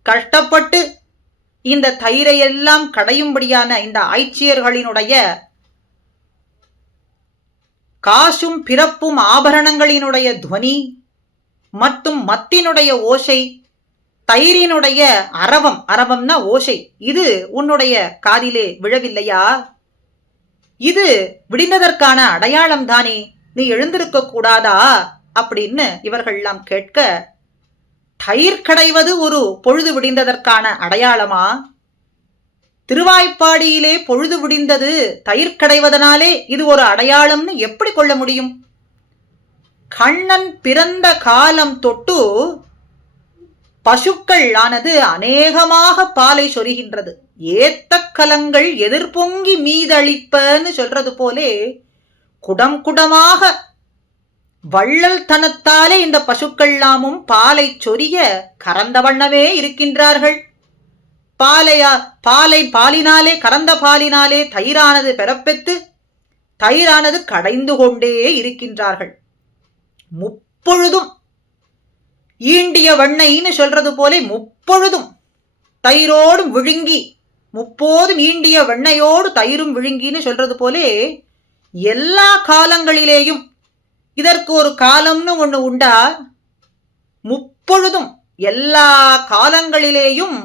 கஷ்டப்பட்டு இந்த தயிரையெல்லாம் கடையும்படியான இந்த ஆய்ச்சியர்களினுடைய காசும் பிறப்பும் ஆபரணங்களினுடைய துவனி மற்றும் மத்தினுடைய ஓசை, தயிரினுடைய அரவம்னா ஓசை, இது உன்னுடைய காதிலே விழவில்லையா? இது விடிந்ததற்கான அடையாளம் தானே, நீ எழுந்திருக்க கூடாதா அப்படின்னு இவர்கள்லாம் கேட்க, தயிர் கடைவது ஒரு பொழுது விடிந்ததற்கான அடையாளமா? திருவாய்ப்பாடியிலே பொழுது விடிந்தது, தயிர் கடைவதனாலே இது ஒரு அடையாளம்னு எப்படி கொள்ள முடியும்? கண்ணன் பிறந்த காலம் தொட்டு பசுக்கள் ஆனது அநேகமாக பாலை சொரிகின்றது. ஏத்த கலங்கள் எதிர்பொங்கி மீதளிப்பன்னு சொல்றது போலே குடம் குடமாக வள்ளல் தனத்தாலே இந்த பசுக்கள்லாமும் பாலை சொரிய கறந்த வண்ணமே இருக்கின்றார்கள். பாலினாலே கறந்த பாலினாலே தயிரானது பெறப்பெற்று தயிரானது கடைந்து கொண்டே இருக்கின்றார்கள். முப்பொழுதும் ஈண்டிய வெண்ணைன்னு சொல்றது போலே முப்பொழுதும் தயிரோடும் விழுங்கி, முப்போதும் ஈண்டிய வெண்ணையோடு தயிரும் விழுங்கின்னு சொல்றது போலே எல்லா காலங்களிலேயும் இதற்கு ஒரு காலம்னு ஒண்ணு உண்டா? முப்பொழுதும் எல்லா காலங்களிலேயும்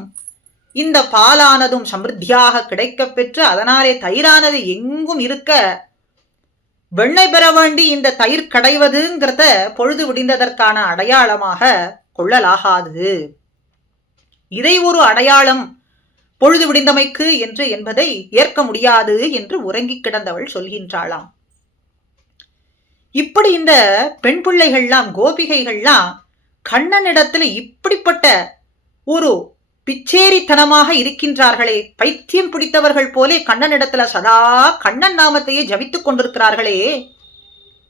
இந்த பாலானதும் சமிருத்தியாக கிடைக்கப் பெற்று அதனாலே தயிரானது எங்கும் இருக்க வெண்ணெய் பெற வேண்டி இந்த தயிர் கடைவதுங்கிறத பொழுது விடிந்ததற்கான அடையாளமாக கொள்ளலாகாது. இதை ஒரு அடையாளம் பொழுது விடிந்தமைக்கு என்று என்பதை ஏற்க முடியாது என்று உறங்கி கிடந்தவள் சொல்கின்றாளாம். இப்படி இந்த பெண் பிள்ளைகள்லாம், கோபிகைகள்லாம் கண்ணனிடத்துல இப்படிப்பட்ட ஒரு பிச்சேரித்தனமாக இருக்கின்றார்களே, பைத்தியம் பிடித்தவர்கள் போலே கண்ணனிடத்துல சதா கண்ணன் நாமத்தையே ஜபித்துக் கொண்டிருக்கிறார்களே,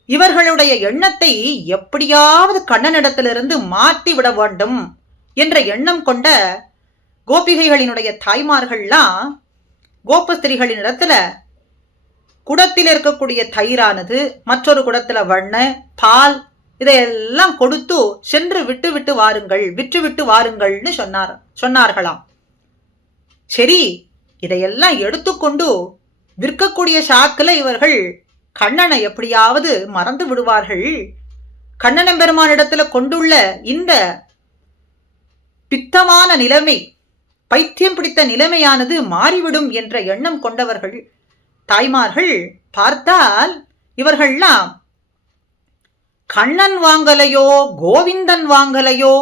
இவர்களுடைய எண்ணத்தை எப்படியாவது கண்ணனிடத்திலிருந்து மாற்றி விட வேண்டும் என்ற எண்ணம் கொண்ட கோபிகைகளினுடைய தாய்மார்கள்லாம் கோபஸ்திரிகளின் இடத்துல குடத்தில் இருக்கக்கூடிய தயிரானது, மற்றொரு குடத்துல வெண்ணெய், பால் இதையெல்லாம் கொடுத்து சென்று விட்டு விட்டு வாருங்கள், விற்று விட்டு வாருங்கள்னு சொன்னார்களாம். சரி, இதையெல்லாம் எடுத்துக்கொண்டு விற்கக்கூடிய சாக்குல இவர்கள் கண்ணனை எப்படியாவது மறந்து விடுவார்கள், கண்ணன் பெருமானிடத்துல கொண்டுள்ள இந்த பித்தமான நிலைமை, பைத்தியம் பிடித்த நிலைமையானது மாறிவிடும் என்ற எண்ணம் கொண்டவர்கள் தாய்மார்கள் பார்த்தால் இவர்கள்லாம் கண்ணன் வாங்கலையோ, கோவிந்தன் வாங்கலையோ,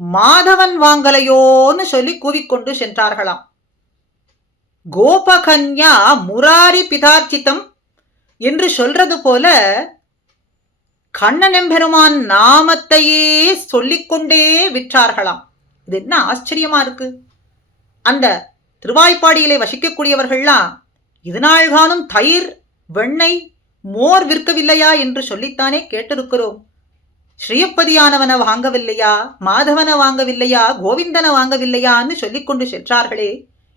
மாதவன் வாங்கலையோன்னு சொல்லி கூவிக்கொண்டு சென்றார்களாம். கோபகன்யா முராரி பிதார்ச்சிதம் என்று சொல்றது போல கண்ணன் எம்பெருமான் நாமத்தையே சொல்லிக்கொண்டே விற்றார்களாம். இது என்ன ஆச்சரியமா இருக்கு! அந்த திருவாய்ப்பாடியிலே வசிக்கக்கூடியவர்கள்லாம் இதனால் காணும் தயிர், வெண்ணெய், மோர் விற்கவில்லையா என்று சொல்லித்தானே கேட்டிருக்கிறோம். ஸ்ரீயப்பதியானவனை வாங்கவில்லையா, மாதவனை வாங்கவில்லையா, கோவிந்தனை வாங்கவில்லையான்னு சொல்லிக்கொண்டு சென்றார்களே,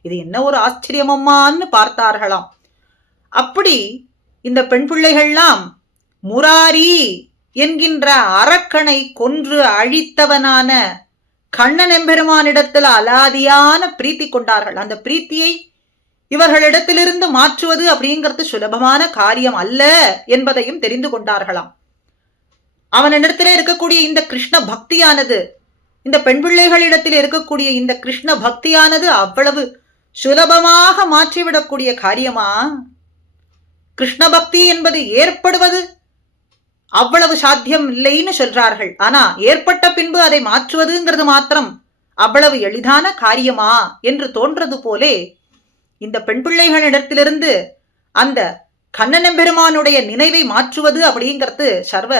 இது என்ன ஒரு ஆச்சரியமம்மான்னு பார்த்தார்களாம். அப்படி இந்த பெண் பிள்ளைகள்லாம் முராரி என்கின்ற அரக்கனை கொன்று அழித்தவனான கண்ணன் எம்பெருமானிடத்தில் அலாதியான பிரீத்தி கொண்டார்கள். அந்த பிரீத்தியை இவர்களிடத்திலிருந்து மாற்றுவது அப்படிங்கிறது சுலபமான காரியம் அல்ல என்பதையும் தெரிந்து கொண்டார்களாம். அவனிடத்திலே இருக்கக்கூடிய இந்த கிருஷ்ண பக்தியானது, இந்த பெண் பிள்ளைகளிடத்தில் இருக்கக்கூடிய இந்த கிருஷ்ண பக்தியானது அவ்வளவு சுலபமாக மாற்றிவிடக்கூடிய காரியமா? கிருஷ்ண பக்தி என்பது ஏற்படுவது அவ்வளவு சாத்தியம் இல்லைன்னு சொல்றார்கள். ஆனா ஏற்பட்ட பின்பு அதை மாற்றுவதுங்கிறது மாத்திரம் அவ்வளவு எளிதான காரியமா என்று தோன்றது போலே இந்த பெண் பிள்ளைகளிடத்திலிருந்து அந்த கண்ணன் பெருமானுடைய நினைவை மாற்றுவது அப்படிங்கிறது சர்வ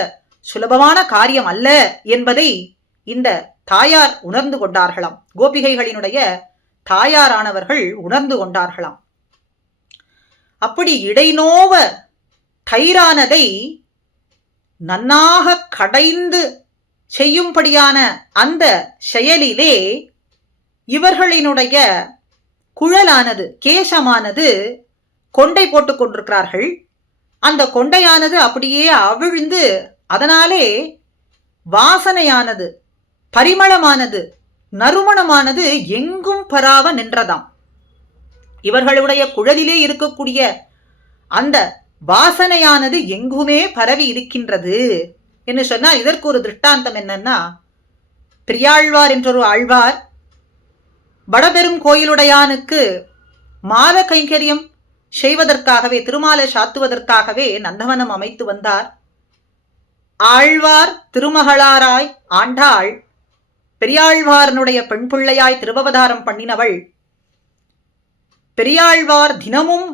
சுலபமான காரியம் அல்ல என்பதை இந்த தாயார் உணர்ந்து கொண்டார்களாம். கோபிகைகளினுடைய தாயாரானவர்கள் உணர்ந்து கொண்டார்களாம். அப்படி இடைநோவ தயிரானதை நன்னாக கடைந்து செய்யும்படியான அந்த செயலிலே இவர்களினுடைய குழலானது, கேசமானது கொண்டை போட்டுக் கொண்டிருக்கிறார்கள். அந்த கொண்டையானது அப்படியே அவிழ்ந்து அதனாலே வாசனையானது, பரிமளமானது, நறுமணமானது எங்கும் பராவ நின்றதாம். இவர்களுடைய குழலிலே இருக்கக்கூடிய அந்த வாசனையானது எங்குமே பரவி இருக்கின்றது என்று சொன்னா இதற்கு ஒரு திருஷ்டாந்தம் என்னன்னா, பெரியாழ்வார் என்றொரு ஆழ்வார் வடபெரும் கோயிலுடையானுக்கு மால கைங்கரியம் செய்வதற்காகவே, திருமாலை சாத்துவதற்காகவே நந்தவனம் அமைத்து வந்தார். ஆழ்வார் திருமகளாராய் ஆண்டாள் பெரியாழ்வாரனுடைய பெண் பிள்ளையாய் திருவவதாரம் பண்ணினவள். பெரியாழ்வார் தினமும்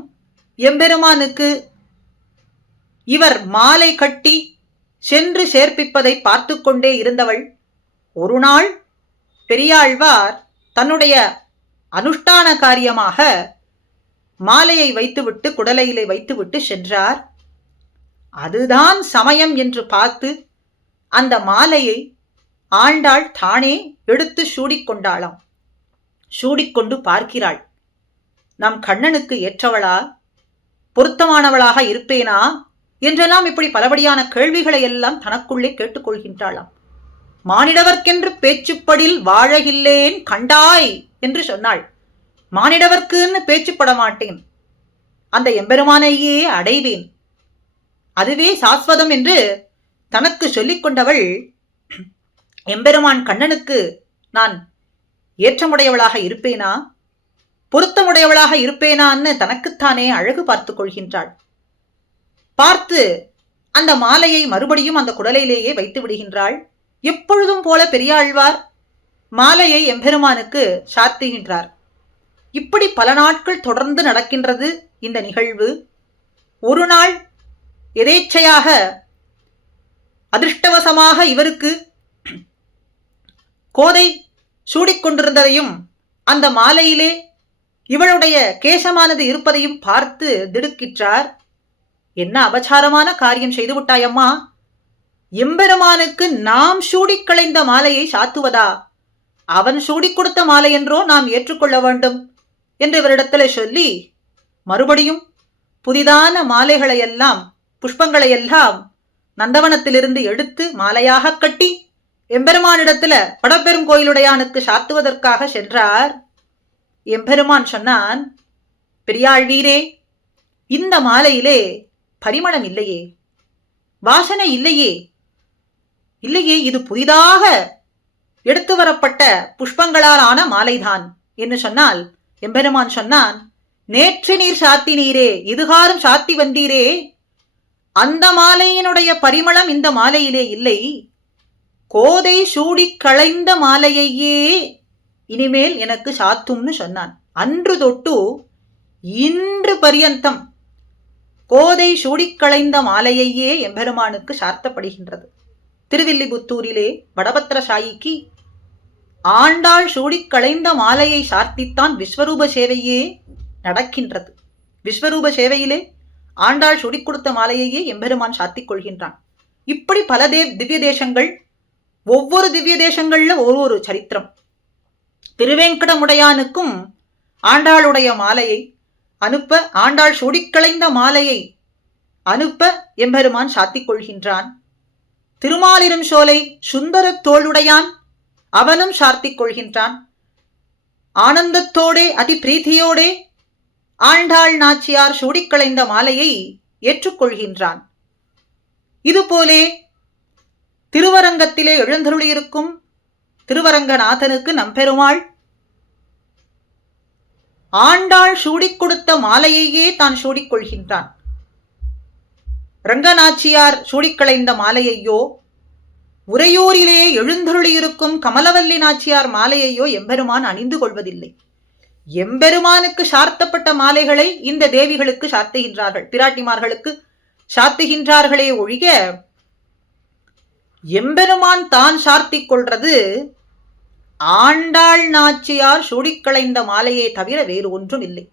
எம்பெருமானுக்கு இவர் மாலை கட்டி சென்று சேர்ப்பிப்பதை பார்த்து கொண்டே இருந்தவள். ஒரு நாள் பெரியாழ்வார் தன்னுடைய அனுஷ்டான காரியமாக மாலையை வைத்துவிட்டு குடலையிலே வைத்துவிட்டு சென்றார். அதுதான் சமயம் என்று பார்த்து அந்த மாலையை ஆண்டாள் தானே எடுத்து சூடிக்கொண்டாளாம். சூடிக்கொண்டு பார்க்கிறாள், நம் கண்ணனுக்கு ஏற்றவளா, பொருத்தமானவளாக இருப்பேனா என்றெல்லாம் இப்படி பலபடியான கேள்விகளை எல்லாம் தனக்குள்ளே கேட்டுக்கொள்கின்றாளாம். மானிடவர்க்கென்று பேச்சுப்படில் வாழகில்லேன் கண்டாய் என்று சொன்னாள். மானிடவர்க்குன்னு பேச்சுப்பட மாட்டேன், அந்த எம்பெருமானையே அடைவேன், அதுவே சாஸ்வதம் என்று தனக்கு சொல்லிக் கொண்டவள் எம்பெருமான் கண்ணனுக்கு நான் ஏற்றமுடையவளாக இருப்பேனா, பொருத்தமுடையவளாக இருப்பேனான்னு தனக்குத்தானே அழகு பார்த்து கொள்கின்றாள். பார்த்து அந்த மாலையை மறுபடியும் அந்த குடலையிலேயே வைத்து விடுகின்றாள். எப்பொழுதும் போல பெரியாழ்வார் மாலையை எம்பெருமானுக்கு சாத்துகின்றார். இப்படி பல நாட்கள் தொடர்ந்து நடக்கின்றது இந்த நிகழ்வு. ஒரு நாள் எதேச்சையாக அதிர்ஷ்டவசமாக இவருக்கு கோதை சூடிக்கொண்டிருந்ததையும் அந்த மாலையிலே இவளுடைய கேசமானது இருப்பதையும் பார்த்து திடுக்கிற்றார். என்ன அபச்சாரமான காரியம் செய்துவிட்டாயம்மா! எம்பெருமானுக்கு நாம் சூடிக் களைந்த மாலையை சாத்துவதா? அவன் சூடிக் கொடுத்த மாலை என்றோ நாம் ஏற்றுக்கொள்ள வேண்டும் என்று இவரிடத்தில் சொல்லி மறுபடியும் புதிதான மாலைகளையெல்லாம் புஷ்பங்களையெல்லாம் நந்தவனத்திலிருந்து எடுத்து மாலையாக கட்டி எம்பெருமானிடத்துல படப்பெரும் கோயிலுடையானுக்கு சாத்துவதற்காக சென்றார். எம்பெருமான் சொன்னான், பெரியாள் வீரே, இந்த மாலையிலே பரிமளம் இல்லையே, வாசனை இல்லையே, இல்லையே, இது புதிதாக எடுத்து வரப்பட்ட புஷ்பங்களால் ஆன மாலைதான் என்று சொன்னால் எம்பெருமான் சொன்னான், நேற்று நீர் சாத்தினீரே, இதுகாரும் சாத்தி வந்தீரே, அந்த மாலையினுடைய பரிமளம் இந்த மாலையிலே இல்லை. கோதை சூடிக் களைந்த மாலையையே இனிமேல் எனக்கு சாத்தும்னு சொன்னான். அன்று தொட்டு இன்று பரியந்தம் கோதை சூடிக் களைந்த மாலையையே எம்பெருமானுக்கு சார்த்தப்படுகின்றது. திருவில்லிபுத்தூரிலே வடபத்திரசாயிக்கு ஆண்டாள் சூடிக் களைந்த மாலையை சார்த்தித்தான் விஸ்வரூப சேவையே நடக்கின்றது. விஸ்வரூப சேவையிலே ஆண்டாள் சூடிக் கொடுத்த மாலையையே எம்பெருமான் சாத்திக் கொள்கின்றான். இப்படி பல திவ்ய தேசங்கள், ஒவ்வொரு திவ்ய தேசங்கள்ல ஒரு சரித்திரம். திருவேங்கடமுடையானுக்கும் ஆண்டாளுடைய மாலையை அனுப்ப, ஆண்டாள் சூடிக்களைந்த மாலையை அனுப்ப எம்பெருமான் சாத்திக் கொள்கின்றான். திருமாலிரும் சோலை சுந்தர தோளுடையான் அவனும் சார்த்திக் கொள்கின்றான். ஆனந்தத்தோடே அதி பிரீத்தியோடே ஆண்டாள் நாச்சியார் சூடிக்களைந்த மாலையை ஏற்றுக்கொள்கின்றான். இதுபோலே திருவரங்கத்திலே எழுந்தருளியிருக்கும் திருவரங்கநாதனுக்கு நம்பெருமாள் ஆண்டாள் சூடிக் கொடுத்த மாலையையே தான் சூடிக்கொள்கின்றான். ரங்கநாச்சியார் சூடிக்களைந்த மாலையையோ, உறையூரிலே எழுந்தருளியிருக்கும் கமலவல்லி நாச்சியார் மாலையையோ எம்பெருமான் அணிந்து கொள்வதில்லை. எம்பெருமானுக்கு சார்த்தப்பட்ட மாலைகளை இந்த தேவிகளுக்கு சாத்துகின்றார்கள், பிராட்டிமார்களுக்கு சாத்துகின்றார்களே ஒழிய எம்பெருமான் தான் சார்த்திக் கொள்றது ஆண்டாள் நாச்சியார் சூடிக்களைந்த மாலையை தவிர வேறு ஒன்றும் இல்லை.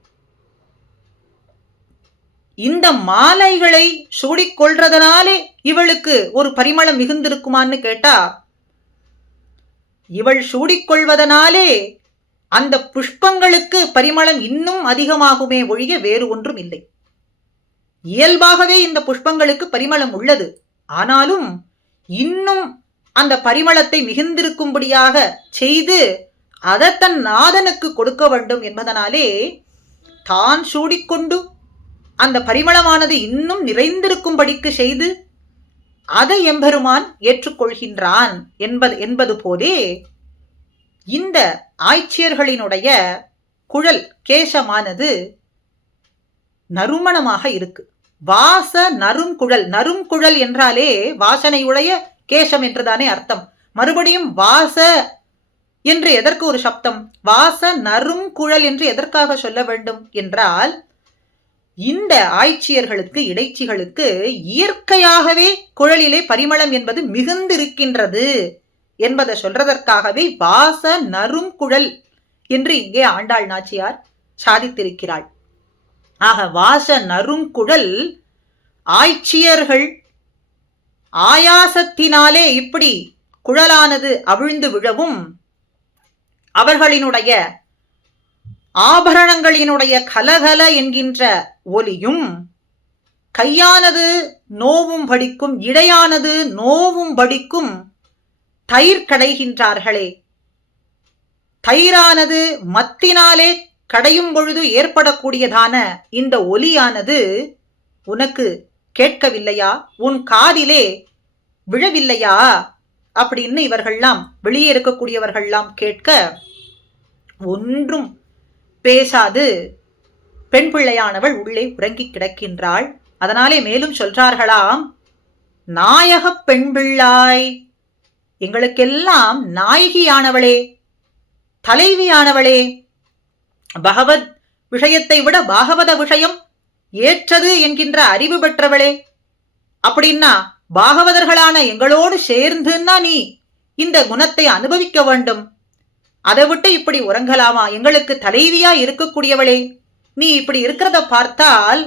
இந்த மாலைகளை சூடிக்கொள்றதனாலே இவளுக்கு ஒரு பரிமளம் மிகுந்திருக்குமான்னு கேட்டா, இவள் சூடிக்கொள்வதனாலே அந்த புஷ்பங்களுக்கு பரிமளம் இன்னும் அதிகமாகுமே ஒழிய வேறு ஒன்றும் இல்லை. இயல்பாகவே இந்த புஷ்பங்களுக்கு பரிமளம் உள்ளது. ஆனாலும் இன்னும் அந்த பரிமளத்தை மிகுந்திருக்கும்படியாக செய்து அதை தன் நாதனுக்கு கொடுக்க வேண்டும் என்பதனாலே தான் சூடிக்கொண்டு அந்த பரிமளமானது இன்னும் நிறைந்திருக்கும்படிக்கு செய்து அதை எம்பெருமான் ஏற்றுக்கொள்கின்றான் என்பது போலே இந்த ஆய்ச்சியர்களினுடைய குழல் கேசமானது நறுமணமாக இருக்கு. வாச நறுங்குழல், நறுங்குழல் என்றாலே வாசனையுடைய கேசம் என்றுதானே அர்த்தம். மறுபடியும் வாச என்று எதற்கு ஒரு சப்தம், வாச நறுங்குழல் என்று எதற்காக சொல்ல வேண்டும் என்றால், இந்த ஆய்ச்சியர்களுக்கு இடைச்சிகளுக்கு இயற்கையாகவே குழலிலே பரிமளம் என்பது மிகுந்திருக்கின்றது என்பதை சொல்றதற்காகவே வாச நறுங்குழல் என்று இங்கே ஆண்டாள் நாச்சியார் சாதித்திருக்கிறாள். ஆக வாச நறுங்குழல் ஆய்ச்சியர்கள் ஆயாசத்தினாலே இப்படி குழலானது அவிழ்ந்து விழவும், அவர்களினுடைய ஆபரணங்களினுடைய கலகல என்கின்ற ஒலியும், கையானது நோவும் படிக்கும், இடையானது நோவும் படிக்கும் தயிர் கடைகின்றார்களே, தயிரானது மத்தினாலே கடையும் பொழுது ஏற்படக்கூடியதான இந்த ஒலியானது உனக்கு கேட்கவில்லையா, உன் காதிலே விழவில்லையா அப்படின்னு இவர்கள்லாம் வெளியே இருக்கக்கூடியவர்கள்லாம் கேட்க ஒன்றும் பேசாது பெண் பிள்ளையானவள் உள்ளே உறங்கி கிடக்கின்றாள். அதனாலே மேலும் சொல்றார்களாம், நாயகப் பெண் பிள்ளாய், எங்களுக்கெல்லாம் நாயகியானவளே, தலைவியானவளே, பகவத் விஷயத்தை விட பாகவத விஷயம் ஏற்றது என்கின்ற அறிவு பெற்றவளே, அப்படின்னா பாகவதர்களான எங்களோடு சேர்ந்துன்னா நீ இந்த குணத்தை அனுபவிக்க வேண்டும். அதை விட்டு இப்படி உறங்கலாமா? எங்களுக்கு தலைவியா இருக்கக்கூடியவளே, நீ இப்படி இருக்கிறத பார்த்தால்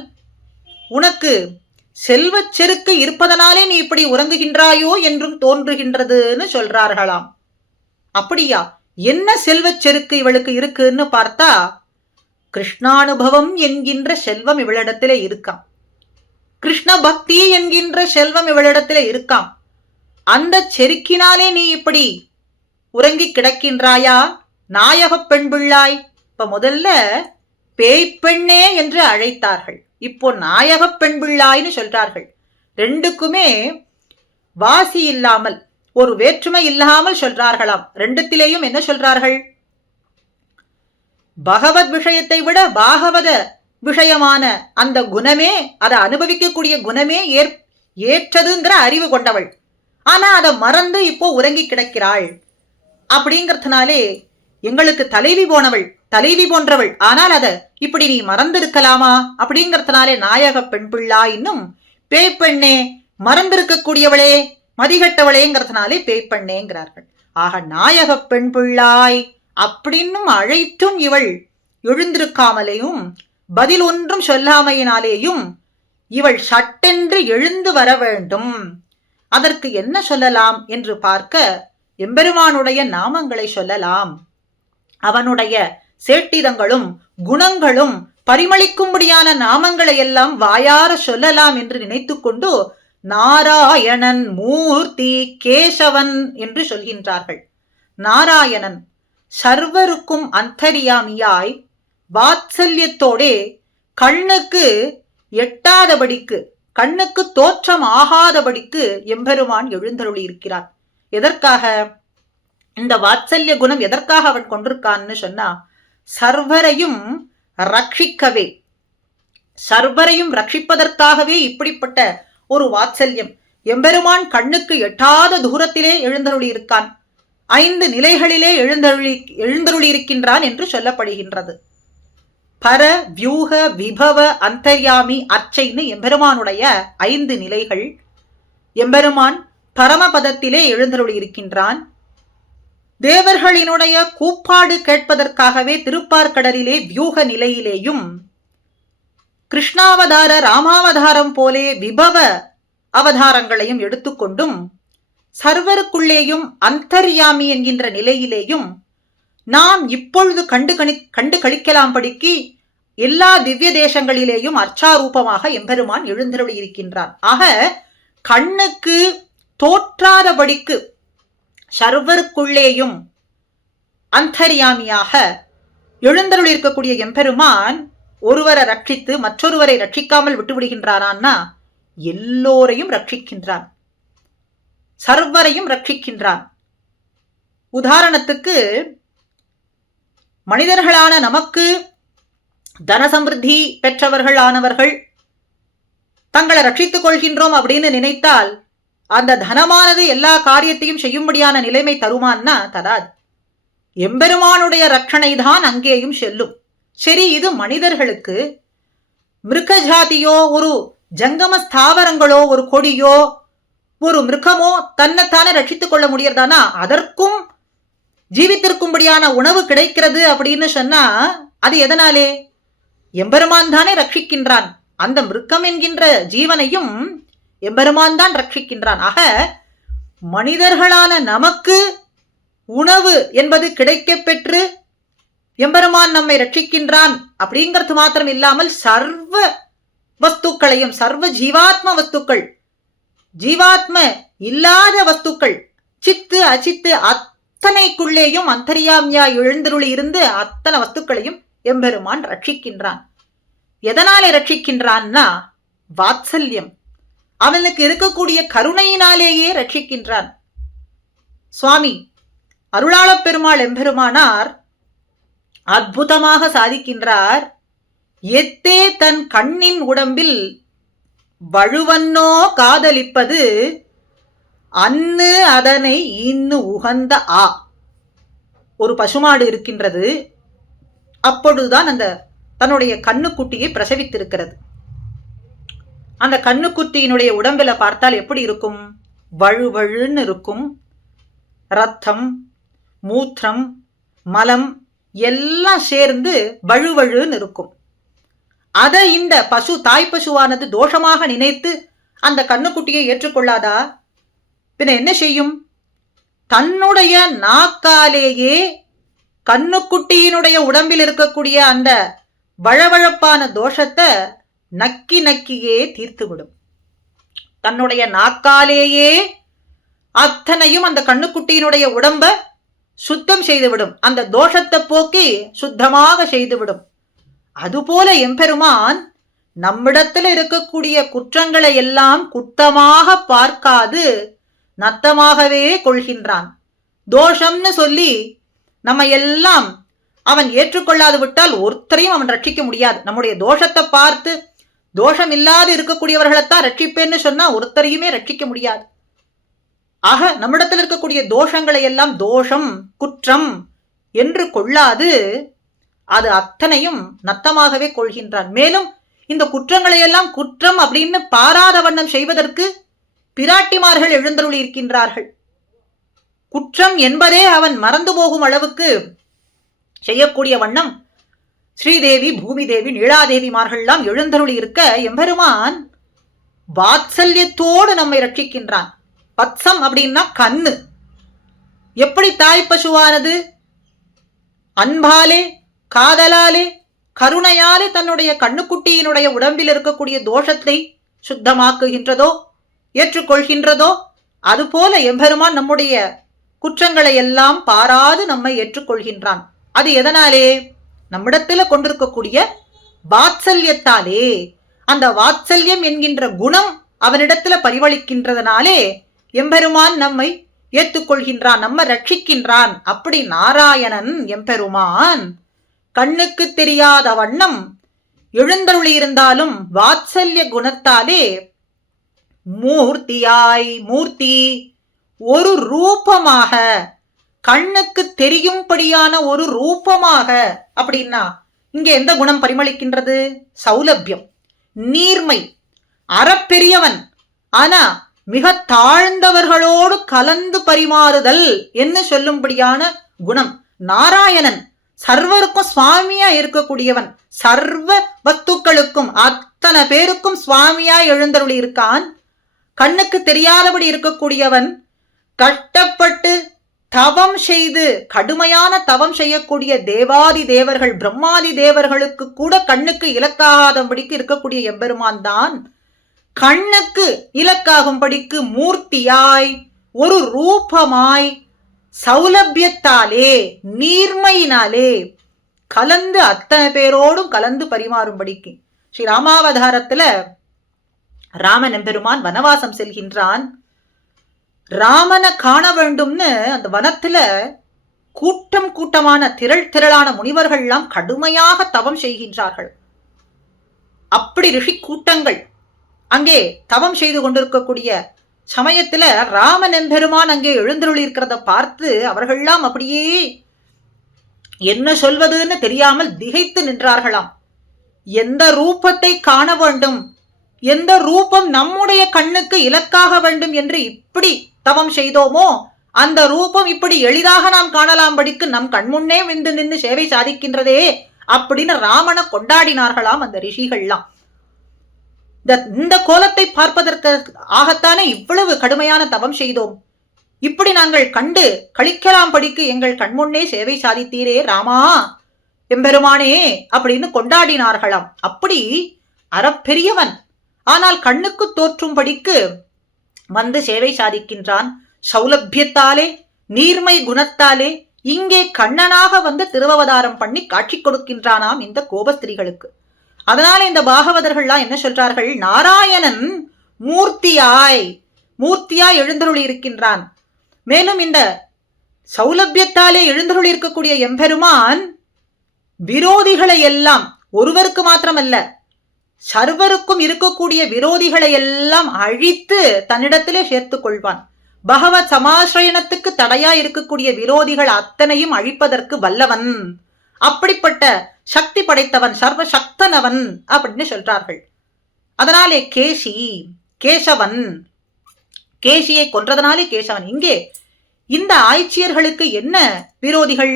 உனக்கு செல்வச் செருக்கு இருப்பதனாலே நீ இப்படி உறங்குகின்றாயோ என்றும் தோன்றுகின்றதுன்னு சொல்றார்களாம். அப்படியா? என்ன செல்வச் செருக்கு இவளுக்கு இருக்குன்னு பார்த்தா, கிருஷ்ணானுபவம் என்கின்ற செல்வம் இவளிடத்திலே இருக்காம். கிருஷ்ண பக்தி என்கின்ற செல்வம் இவளிடத்திலே இருக்காம். அந்த செருக்கினாலே நீ இப்படி உறங்கி கிடக்கின்றாயா? நாயகப் பெண் பிள்ளாய். இப்ப முதல்ல பேய்ப்பெண்ணே என்று அழைத்தார்கள், இப்போ நாயகப் பெண் பிள்ளாய்னு சொல்றார்கள். ரெண்டுக்குமே வாசி இல்லாமல், ஒரு வேற்றுமை இல்லாமல் சொல்றார்களாம். ரெண்டுத்திலேயும் என்ன சொல்றார்கள்? பகவத் விஷயத்தை விட பாகவத விஷயமான அந்த குணமே, அதை அனுபவிக்கக்கூடிய குணமே ஏற்றதுங்கிற அறிவு கொண்டவள். ஆனா அதை மறந்து இப்போ உறங்கி கிடக்கிறாள். அப்படிங்கறதுனாலே எங்களுக்கு தலைவி போன்றவள். ஆனால் அத இப்படி நீ மறந்திருக்கலாமா? அப்படிங்கறதுனாலே நாயக பெண் பிள்ளா, இன்னும் பேய்ப்பெண்ணே, மறந்திருக்கக்கூடியவளே, மதிகட்டவளேங்கிறதுனாலே பேய்ப்பெண்ணேங்கிறார்கள். ஆக நாயக பெண் பிள்ளாய் அப்படின்னும் அழைத்தும் இவள் எழுந்திருக்காமலேயும் பதில் ஒன்றும் சொல்லாமையினாலேயும் இவள் சட்டென்று எழுந்து வர வேண்டும். அதற்கு என்ன சொல்லலாம் என்று பார்க்க, எம்பெருமானுடைய நாமங்களை சொல்லலாம். அவனுடைய சேட்டிதங்களும் குணங்களும் பரிமளிக்கும்படியான நாமங்களை எல்லாம் வாயார சொல்லலாம் என்று நினைத்து கொண்டு நாராயணன், மூர்த்தி, கேசவன் என்று சொல்கின்றார்கள். நாராயணன் சர்வருக்கும் அந்தரியாமியாய் வாத்சல்யத்தோடே கண்ணுக்கு எட்டாதபடிக்கு, கண்ணுக்கு தோற்றம் ஆகாதபடிக்கு எம்பெருமான் எழுந்தருளி இருக்கிறான். எதற்காக இந்த வாத்சல்ய குணம் எதற்காக அவன் கொண்டிருக்கான்னு சொன்னா, சர்வரையும் ரட்சிக்கவே, சர்வரையும் ரட்சிப்பதற்காகவே இப்படிப்பட்ட ஒரு வாத்சல்யம். எம்பெருமான் கண்ணுக்கு எட்டாத தூரத்திலே எழுந்தருளி இருக்கான். 5 நிலைகளிலே எழுந்தருளி இருக்கின்றான் என்று சொல்லப்படுகின்றது. பர, வியூக, விபவ, அந்தர்யாமி, அர்ச்சைன்னு எம்பெருமானுடைய 5 நிலைகள். எம்பெருமான் பரமபதத்திலே எழுந்தருளி இருக்கின்றான். தேவர்களினுடைய கூப்பாடு கேட்பதற்காகவே திருப்பார்கடலிலே வியூக நிலையிலேயும், கிருஷ்ணாவதார ராமாவதாரம் போலே விபவ அவதாரங்களையும் எடுத்துக்கொண்டும், சர்வருக்குள்ளேயும் அந்தர்யாமி என்கின்ற நிலையிலேயும் நாம் இப்பொழுது கண்டு கழிக்கலாம்படிக்கு எல்லா திவ்ய தேசங்களிலேயும் அர்ச்சாரூபமாக எம்பெருமான் எழுந்தருளி இருக்கின்றான். ஆக கண்ணுக்கு தோற்றாதபடிக்கு சர்வருக்குள்ளேயும் அந்தர்யாமியாக எழுந்தருளி இருக்கக்கூடிய எம்பெருமான் ஒருவரை ரட்சித்து மற்றொருவரை ரட்சிக்காமல் விட்டுவிடுகின்றானா? எல்லோரையும் ரட்சிக்கின்றான், சர்வரையும் ரட்சிக்கின்றான். உதாரணத்துக்கு, மனிதர்களான நமக்கு தனசம்பிருத்தி பெற்றவர்களானவர்கள் தங்களை ரட்சித்துக் கொள்கின்றோம் அப்படின்னு நினைத்தால் அந்த தனமானது எல்லா காரியத்தையும் செய்யும்படியான நிலைமை தருமான்னா தராது. எம்பெருமானுடைய ரட்சணை தான் அங்கேயும் செல்லும். சரி, இது மனிதர்களுக்கு. மிருக ஜாதியோ, ஒரு ஜங்கம ஸ்தாவரங்களோ, ஒரு கொடியோ, ஒரு மிருகமோ தன்னைத்தானே ரட்சித்துக் கொள்ள முடியறதானா? அதற்கும் ஜீவித்திருக்கும்படியான உணவு கிடைக்கிறது அப்படின்னு சொன்னா அது எதனாலே? எம்பெருமான் தானே ரட்சிக்கின்றான். அந்த மிருகம் என்கின்ற ஜீவனையும் எம்பெருமான் தான் ரட்சிக்கின்றான். ஆக மனிதர்களான நமக்கு உணவு என்பது கிடைக்க பெற்று எம்பெருமான் நம்மை ரட்சிக்கின்றான் அப்படிங்கிறது மாத்திரம் இல்லாமல் சர்வ வஸ்துக்களையும், சர்வ ஜீவாத்ம வஸ்துக்கள், ஜீவாத்ம இல்லாத வஸ்துக்கள், சித்து அச்சித்து அத்தனைக்குள்ளேயும் அந்தர்யாமியா எழுந்தருளி இருந்து அத்தனை வஸ்துக்களையும் எம்பெருமான் ரட்சிக்கின்றான். எதனாலே ரட்சிக்கின்றான்னா, வாத்சல்யம், அவனுக்கு இருக்கக்கூடிய கருணையினாலேயே ரட்சிக்கின்றான். சுவாமி அருளாளப் பெருமாள் எம்பெருமானார் அற்புதமாக சாதிக்கின்றார். எத்தே தன் கண்ணின் உடம்பில் வழுவன்னோ காதலிப்பது அன்னு அதனை இன்னு உகந்த ஆ. ஒரு பசுமாடு இருக்கின்றது. அப்பொழுதுதான் அந்த தன்னுடைய கண்ணுக்குட்டியை பிரசவித்திருக்கிறது. அந்த கண்ணுக்குட்டியினுடைய உடம்பில பார்த்தால் எப்படி இருக்கும்? வழுவழுன்னு இருக்கும். ரத்தம், மூத்திரம், மலம் எல்லாம் சேர்ந்து வழுவழுன்னு இருக்கும். அதை இந்த தாய் பசுவானது தோஷமாக நினைத்து அந்த கண்ணுக்குட்டியை ஏற்றுக்கொள்ளாதா? பின்ன என்ன செய்யும்? தன்னுடைய நாக்காலேயே கண்ணுக்குட்டியினுடைய உடம்பில் இருக்கக்கூடிய அந்த வழவழப்பான தோஷத்தை நக்கி நக்கியே தீர்த்துவிடும். தன்னுடைய நாக்காலேயே அத்தனையும் அந்த கண்ணுக்குட்டியினுடைய உடம்ப சுத்தம் செய்துவிடும். அந்த தோஷத்தை போக்கி சுத்தமாக செய்துவிடும். அதுபோல எம்பெருமான் நம்மிடத்தில் இருக்கக்கூடிய குற்றங்களை எல்லாம் குற்றமாக பார்க்காது நத்தமாகவே கொள்கின்றான். தோஷம்னு சொல்லி நம்ம எல்லாம் அவன் ஏற்றுக்கொள்ளாது விட்டால் ஒருத்தரையும் அவன் ரட்சிக்க முடியாது. நம்முடைய தோஷத்தை பார்த்து தோஷம் இல்லாது இருக்கக்கூடியவர்களைத்தான் ரட்சிப்பேன்னு சொன்னா ஒருத்தரையுமே ரட்சிக்க முடியாது. ஆக நம்மிடத்தில் இருக்கக்கூடிய தோஷங்களை எல்லாம் தோஷம், குற்றம் என்று கொள்ளாது அது அத்தனையும் நத்தமாகவே கொள்கின்றான். மேலும் இந்த குற்றங்களை எல்லாம் குற்றம் அப்படின்னு பாராத வண்ணம் செய்வதற்கு பிராட்டிமார்கள் எழுந்தருளி இருக்கின்றார்கள். குற்றம் என்பதே அவன் மறந்து போகும் அளவுக்கு செய்யக்கூடிய வண்ணம் ஸ்ரீதேவி, பூமிதேவி, நீலாதேவிமார்கள்லாம் எழுந்தருளி இருக்க எம்பெருமான் வாத்சல்யத்தோடு நம்மை ரட்சிக்கின்றான். பத்சம் அப்படின்னா கண்ணு. எப்படி தாய் பசுவானது அன்பாலே, காதலாலே, கருணையாலே தன்னுடைய கண்ணுக்குட்டியினுடைய உடம்பில் இருக்கக்கூடிய தோஷத்தை சுத்தமாக்குகின்றதோ, ஏற்றுக்கொள்கின்றதோ, அதுபோல எம்பெருமான் நம்முடைய குற்றங்களை எல்லாம் பாராது நம்மை ஏற்றுக்கொள்கின்றான். அது எதனாலே? நம்மிடத்துல கொண்டிருக்கக்கூடிய வாத்சல்யத்தாலே. அந்த வாத்சல்யம் என்கின்ற குணம் அவனிடத்துல பரிவளிக்கின்றதனாலே எம்பெருமான் நம்மை ஏற்றுக்கொள்கின்றான், நம்ம ரட்சிக்கின்றான். அப்படி நாராயணன் எம்பெருமான் கண்ணுக்கு தெரியாத வண்ணம் எழுந்தருளி இருந்தாலும் வாத்சல்ய குணத்தாலே மூர்த்தியாய், மூர்த்தி ஒரு ரூபமாக, கண்ணுக்கு தெரியும்படியான ஒரு ரூபமாக. அப்படின்னா இங்க எந்த குணம் பரிமளிக்கின்றது? சௌலபியம், நீர்மை, அறப்பெரியவன் ஆனா மிக தாழ்ந்தவர்களோடு கலந்து பரிமாறுதல் என்று சொல்லும்படியான குணம். நாராயணன் சர்வருக்கும் சுவாமியா இருக்கக்கூடியவன், சர்வ வஸ்துக்களுக்கும் அத்தனை பேருக்கும் சுவாமியா எழுந்தருளி இருக்கான். கண்ணுக்கு தெரியாதபடி இருக்கக்கூடியவன் கஷ்டப்பட்டு தவம் செய்து கடுமையான தவம் செய்யக்கூடிய தேவாதி தேவர்கள், பிரம்மாதி தேவர்களுக்கு கூட கண்ணுக்கு இலக்காகாதபடிக்கு இருக்கக்கூடிய எம்பெருமான் தான் கண்ணுக்கு இலக்காகும்படிக்கு மூர்த்தியாய், ஒரு ரூபமாய், சௌலபியத்தாலே, நீர்மையினாலே கலந்து அத்தனை பேரோடும் கலந்து பரிமாறும்படிக்கு. ஸ்ரீ ராமாவதாரத்துல ராமன் எம்பெருமான் வனவாசம் செல்கின்றான். ராமனை காண வேண்டும்னு அந்த வனத்துல கூட்டம் கூட்டமான திரளான முனிவர்கள் எல்லாம் கடுமையாக தவம் செய்கின்றார்கள். அப்படி ரிஷி கூட்டங்கள் அங்கே தவம் செய்து கொண்டிருக்கக்கூடிய சமயத்துல ராமன் எம்பெருமான் அங்கே எழுந்தருளி இருக்கிறத பார்த்து அவர்கள்லாம் அப்படியே என்ன சொல்வதுன்னு தெரியாமல் திகைத்து நின்றார்களாம். எந்த ரூபத்தை காண வேண்டும், எந்த ரூபம் நம்முடைய கண்ணுக்கு இலக்காக வேண்டும் என்று இப்படி தவம் செய்தோமோ அந்த ரூபம் இப்படி எளிதாக நாம் காணலாம்படிக்கு நம் கண்முன்னே விந்து நின்று சேவை சாதிக்கின்றதே அப்படின்னு ராமனை கொண்டாடினார்களாம் அந்த ரிஷிகள்லாம். இந்த கோலத்தை பார்ப்பதற்கு ஆகத்தானே இவ்வளவு கடுமையான தவம் செய்தோம், இப்படி நாங்கள் கண்டு கழிக்கலாம் படிக்கு எங்கள் கண்முன்னே சேவை சாதித்தீரே ராமா எம்பெருமானே அப்படின்னு கொண்டாடினார்களாம். அப்படி அறப்பெரியவன் ஆனால் கண்ணுக்கு தோற்றும்படிக்கு வந்து சேவை சாதிக்கின்றான். சௌலபியத்தாலே, நீர்மை குணத்தாலே இங்கே கண்ணனாக வந்து திருவவதாரம் பண்ணி காட்சி கொடுக்கின்றானாம் இந்த கோபஸ்திரீகளுக்கு. அதனால இந்த பாகவதர்கள்லாம் என்ன சொல்றார்கள்? நாராயணன் மூர்த்தியாய் எழுந்தருளி இருக்கின்றான். மேலும் இந்த சௌலபியத்தாலே எழுந்தருளி இருக்கக்கூடிய எம்பெருமான் விரோதிகளை எல்லாம், ஒருவருக்கு மாத்திரமல்ல சர்வருக்கும் இருக்கக்கூடிய விரோதிகளை எல்லாம் அழித்து தன்னிடத்திலே சேர்த்துக் கொள்வான். பகவத் சமாசிரயணத்துக்கு தடையா இருக்கக்கூடிய விரோதிகள் அத்தனையும் அழிப்பதற்கு வல்லவன், அப்படிப்பட்ட சக்தி படைத்தவன், சர்வ சக்தனவன் அப்படின்னு சொல்றார்கள். அதனாலே கேசி, கேசவன், கேசியை கொன்றதனாலே கேசவன். இங்கே இந்த ஆய்ச்சியர்களுக்கு என்ன விரோதிகள்?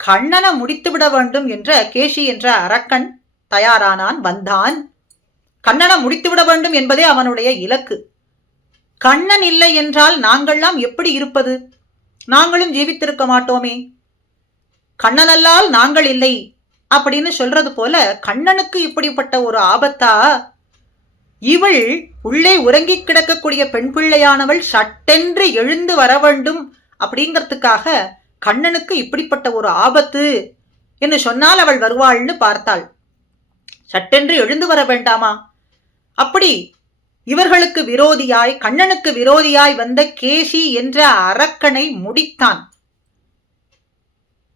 கண்ணனை முடித்துவிட வேண்டும் என்ற கேசி என்ற அரக்கன் தயாரானான், வந்தான். கண்ணனை முடித்துவிட வேண்டும் என்பதே அவனுடைய இலக்கு. கண்ணன் இல்லை என்றால் நாங்கள்லாம் எப்படி இருப்பது? நாங்களும் ஜீவித்திருக்க மாட்டோமே. கண்ணனல்லால் நாங்கள் இல்லை அப்படின்னு சொல்றது போல கண்ணனுக்கு இப்படிப்பட்ட ஒரு ஆபத்தா? இவள் உள்ளே உறங்கி கிடக்கக்கூடிய பெண் பிள்ளையானவள் சட்டென்று எழுந்து வர வேண்டும் அப்படிங்கிறதுக்காக கண்ணனுக்கு இப்படிப்பட்ட ஒரு ஆபத்து என்று சொன்னால் அவள் வருவாள்னு பார்த்தாள். சட்டென்று எழுந்து வர வேண்டாமா? அப்படி இவர்களுக்கு விரோதியாய், கண்ணனுக்கு விரோதியாய் வந்த கேசி என்ற அரக்கனை முடித்தான்.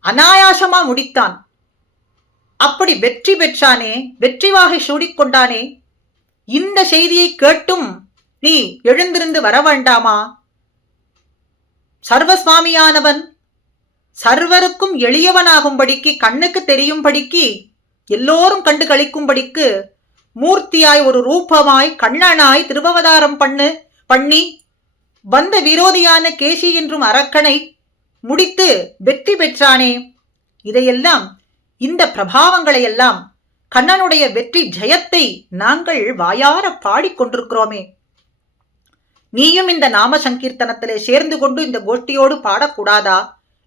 அனாயாசமா முடித்தான். அப்படி வெற்றி பெற்றானே, வெற்றி வாகை சூடிக்கொண்டானே. இந்த செய்தியை கேட்டும் நீ எழுந்திருந்து வர வேண்டாமா? சர்வசுவாமியானவன் சர்வருக்கும் எளியவனாகும்படிக்கு, கண்ணுக்கு தெரியும்படிக்கு, எல்லோரும் கண்டு கழிக்கும்படிக்கு மூர்த்தியாய் ஒரு ரூபமாய் கண்ணனாய் திருவவதாரம் பண்ணி வந்த விரோதியான கேசி என்றும் அரக்கனை முடித்து வெற்றி பெற்றானே. இதையெல்லாம், இந்த பிரபாவங்களை எல்லாம், கண்ணனுடைய வெற்றி ஜெயத்தை நாங்கள் வாயார பாடிக்கொண்டிருக்கிறோமே. நீயும் இந்த நாம சங்கீர்த்தனத்திலே சேர்ந்து கொண்டு இந்த கோஷ்டியோடு பாடக்கூடாதா?